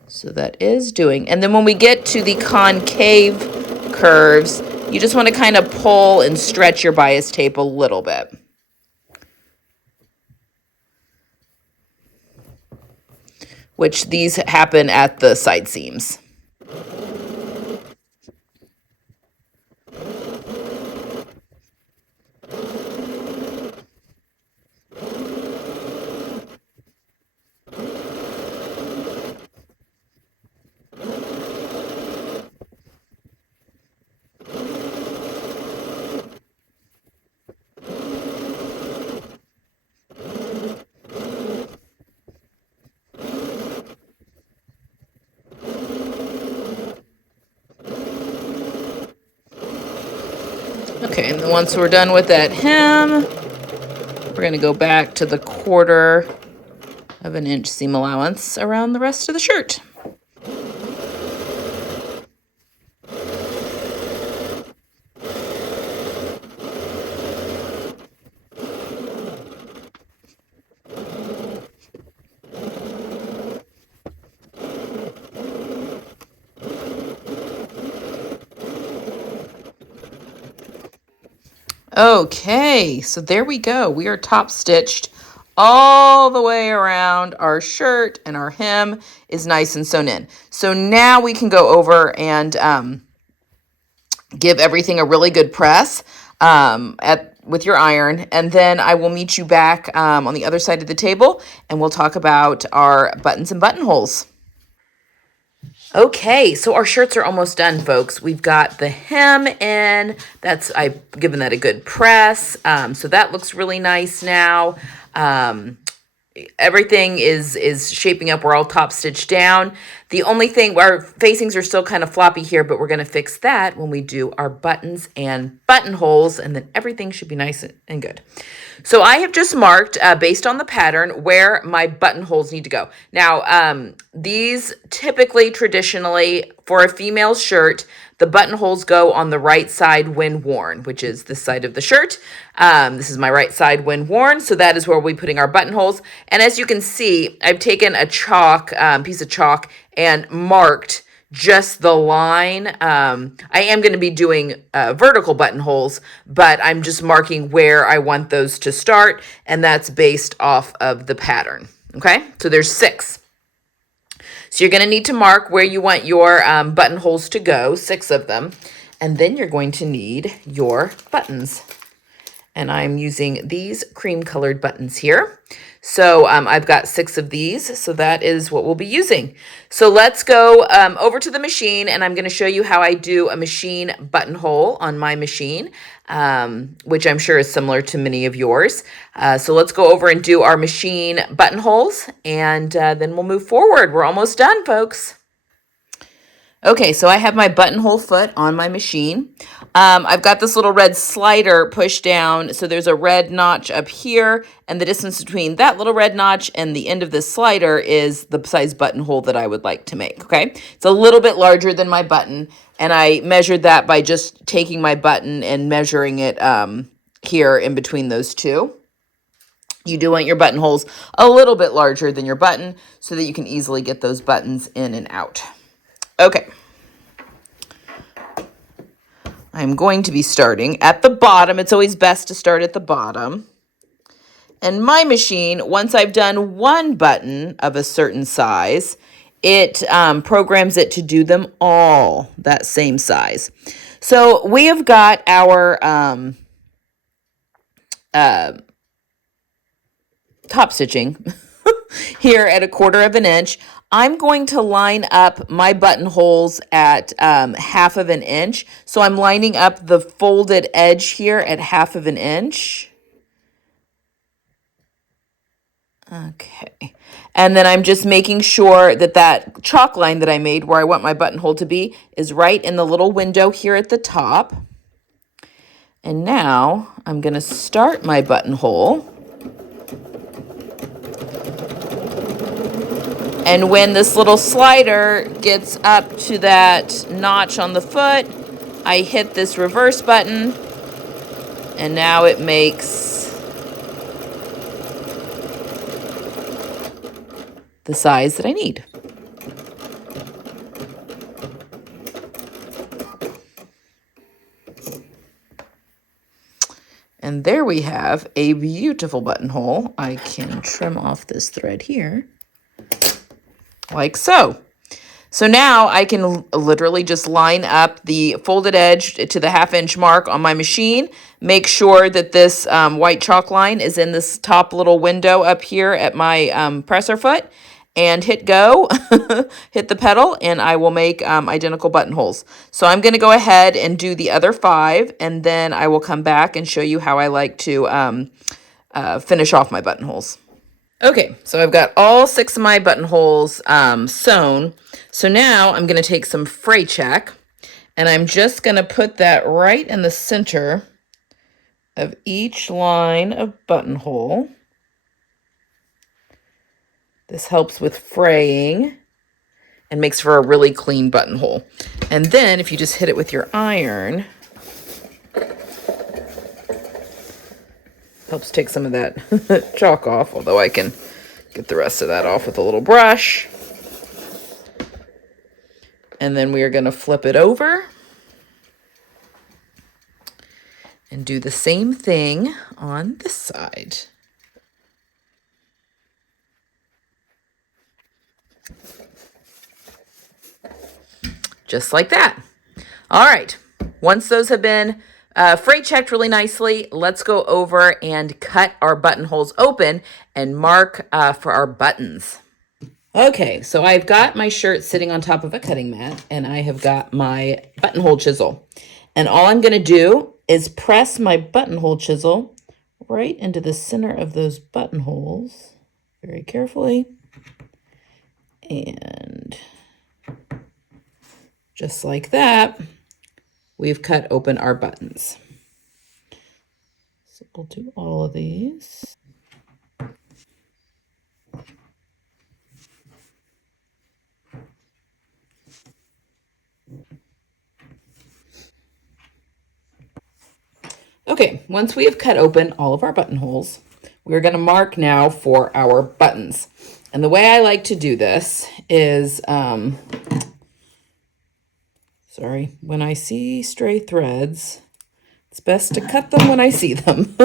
So that is doing. And then when we get to the concave curves, you just want to kind of pull and stretch your bias tape a little bit. Which these happen at the side seams. Okay, and then once we're done with that hem, we're going to go back to the 1/4 inch seam allowance around the rest of the shirt. Okay, so there we go. We are top stitched all the way around our shirt, and our hem is nice and sewn in. So now we can go over and give everything a really good press with your iron, and then I will meet you back on the other side of the table, and we'll talk about our buttons and buttonholes. Okay, so our shirts are almost done, folks. We've got the hem in. I've given that a good press. So that looks really nice now. Everything is shaping up. We're all top stitched down. The only thing, our facings are still kind of floppy here, but we're going to fix that when we do our buttons and buttonholes, and then everything should be nice and good. So I have just marked, based on the pattern, where my buttonholes need to go. Now, these typically, traditionally, for a female shirt, the buttonholes go on the right side when worn, which is this side of the shirt. This is my right side when worn, so that is where we'll be putting our buttonholes. And as you can see, I've taken a piece of chalk and marked just the line. I am going to be doing vertical buttonholes, but I'm just marking where I want those to start, and that's based off of the pattern. Okay, so there's 6. So you're going to need to mark where you want your buttonholes to go, 6 of them, and then you're going to need your buttons. And I'm using these cream colored buttons here. So I've got 6 of these, so that is what we'll be using. So let's go over to the machine, and I'm going to show you how I do a machine buttonhole on my machine, which I'm sure is similar to many of yours. So let's go over and do our machine buttonholes, and then we'll move forward. We're almost done, folks. Okay, so I have my buttonhole foot on my machine. I've got this little red slider pushed down, so there's a red notch up here, and the distance between that little red notch and the end of this slider is the size buttonhole that I would like to make, okay? It's a little bit larger than my button, and I measured that by just taking my button and measuring it here in between those two. You do want your buttonholes a little bit larger than your button so that you can easily get those buttons in and out. Okay. I'm going to be starting at the bottom. It's always best to start at the bottom. And my machine, once I've done one button of a certain size, it programs it to do them all that same size. So we have got our top stitching here at 1/4 of an inch. I'm going to line up my buttonholes at 1/2 of an inch. So I'm lining up the folded edge here at 1/2 of an inch. Okay. And then I'm just making sure that that chalk line that I made where I want my buttonhole to be is right in the little window here at the top. And now I'm going to start my buttonhole. And when this little slider gets up to that notch on the foot, I hit this reverse button, and now it makes the size that I need. And there we have a beautiful buttonhole. I can trim off this thread here, like so. So now I can literally just line up the folded edge to the 1/2 inch mark on my machine. Make sure that this white chalk line is in this top little window up here at my presser foot, and hit go, hit the pedal, and I will make identical buttonholes. So I'm going to go ahead and do the other 5, and then I will come back and show you how I like to finish off my buttonholes. Okay, so I've got all 6 of my buttonholes sewn. So now I'm going to take some fray check, and I'm just going to put that right in the center of each line of buttonhole. This helps with fraying and makes for a really clean buttonhole. And then if you just hit it with your iron, helps take some of that chalk off, although I can get the rest of that off with a little brush. And then we are going to flip it over and do the same thing on this side. Just like that. All right, once those have been fray checked really nicely, let's go over and cut our buttonholes open and mark for our buttons. Okay, so I've got my shirt sitting on top of a cutting mat, and I have got my buttonhole chisel. And all I'm going to do is press my buttonhole chisel right into the center of those buttonholes very carefully. And just like that, we've cut open our buttons. So we'll do all of these. Okay, once we have cut open all of our buttonholes, we're going to mark now for our buttons. And the way I like to do this is, when I see stray threads, it's best to cut them when I see them.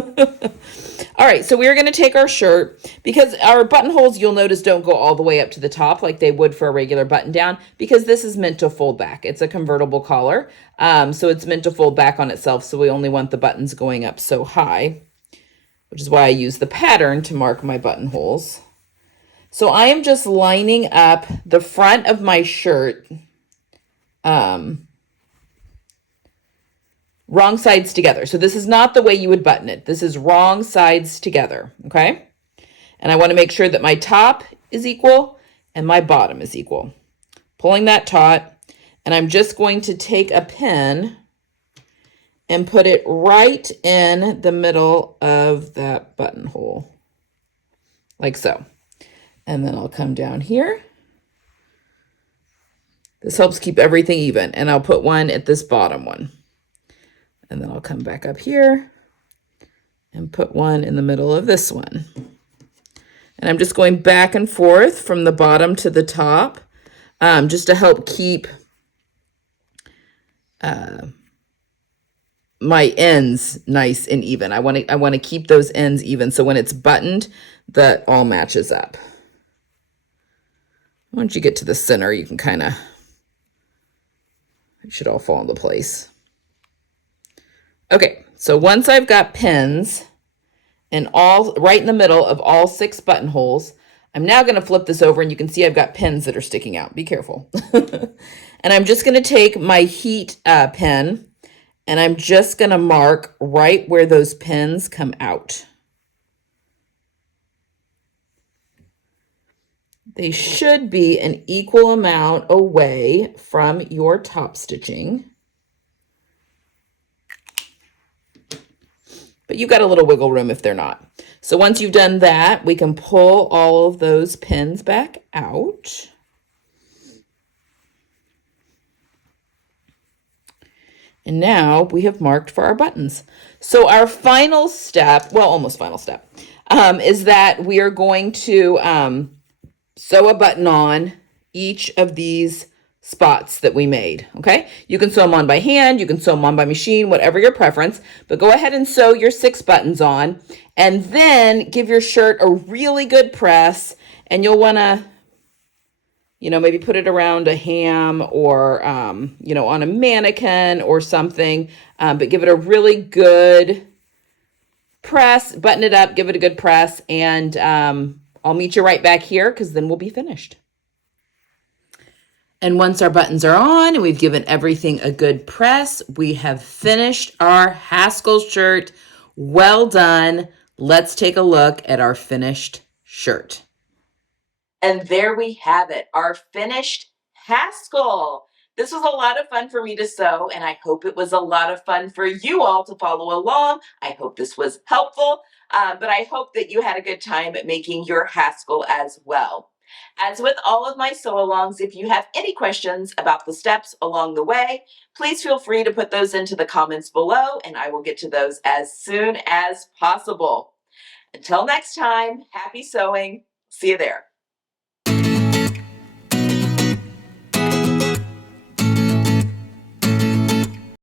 All right, so we're going to take our shirt, because our buttonholes, you'll notice, don't go all the way up to the top like they would for a regular button down, because this is meant to fold back. It's a convertible collar, so it's meant to fold back on itself, so we only want the buttons going up so high, which is why I use the pattern to mark my buttonholes. So I am just lining up the front of my shirt, wrong sides together. So this is not the way you would button it. This is wrong sides together, okay? And I want to make sure that my top is equal and my bottom is equal. Pulling that taut, and I'm just going to take a pin and put it right in the middle of that buttonhole, like so. And then I'll come down here. This helps keep everything even, and I'll put one at this bottom one. And then I'll come back up here and put one in the middle of this one. And I'm just going back and forth from the bottom to the top, just to help keep my ends nice and even. I want to keep those ends even, so when it's buttoned, that all matches up. Once you get to the center, you can kind of, it should all fall into place. Okay, so once I've got pins and all right in the middle of all 6 buttonholes, I'm now going to flip this over and you can see I've got pins that are sticking out. Be careful. And I'm just going to take my heat pin and I'm just going to mark right where those pins come out. They should be an equal amount away from your top stitching. But you've got a little wiggle room if they're not. So once you've done that, we can pull all of those pins back out. And now we have marked for our buttons. So our final step, well, almost final step, is that we are going to sew a button on each of these spots that we made, okay? You can sew them on by hand, you can sew them on by machine, whatever your preference, but go ahead and sew your 6 buttons on, and then give your shirt a really good press, and you'll want to, maybe put it around a ham or, on a mannequin or something, but give it a really good press, button it up, give it a good press, and I'll meet you right back here because then we'll be finished. And once our buttons are on and we've given everything a good press, we have finished our Haskell shirt. Well done. Let's take a look at our finished shirt. And there we have it, our finished Haskell. This was a lot of fun for me to sew, and I hope it was a lot of fun for you all to follow along. I hope this was helpful, but I hope that you had a good time at making your Haskell as well. As with all of my sew-alongs, if you have any questions about the steps along the way, please feel free to put those into the comments below, and I will get to those as soon as possible. Until next time, happy sewing. See you there.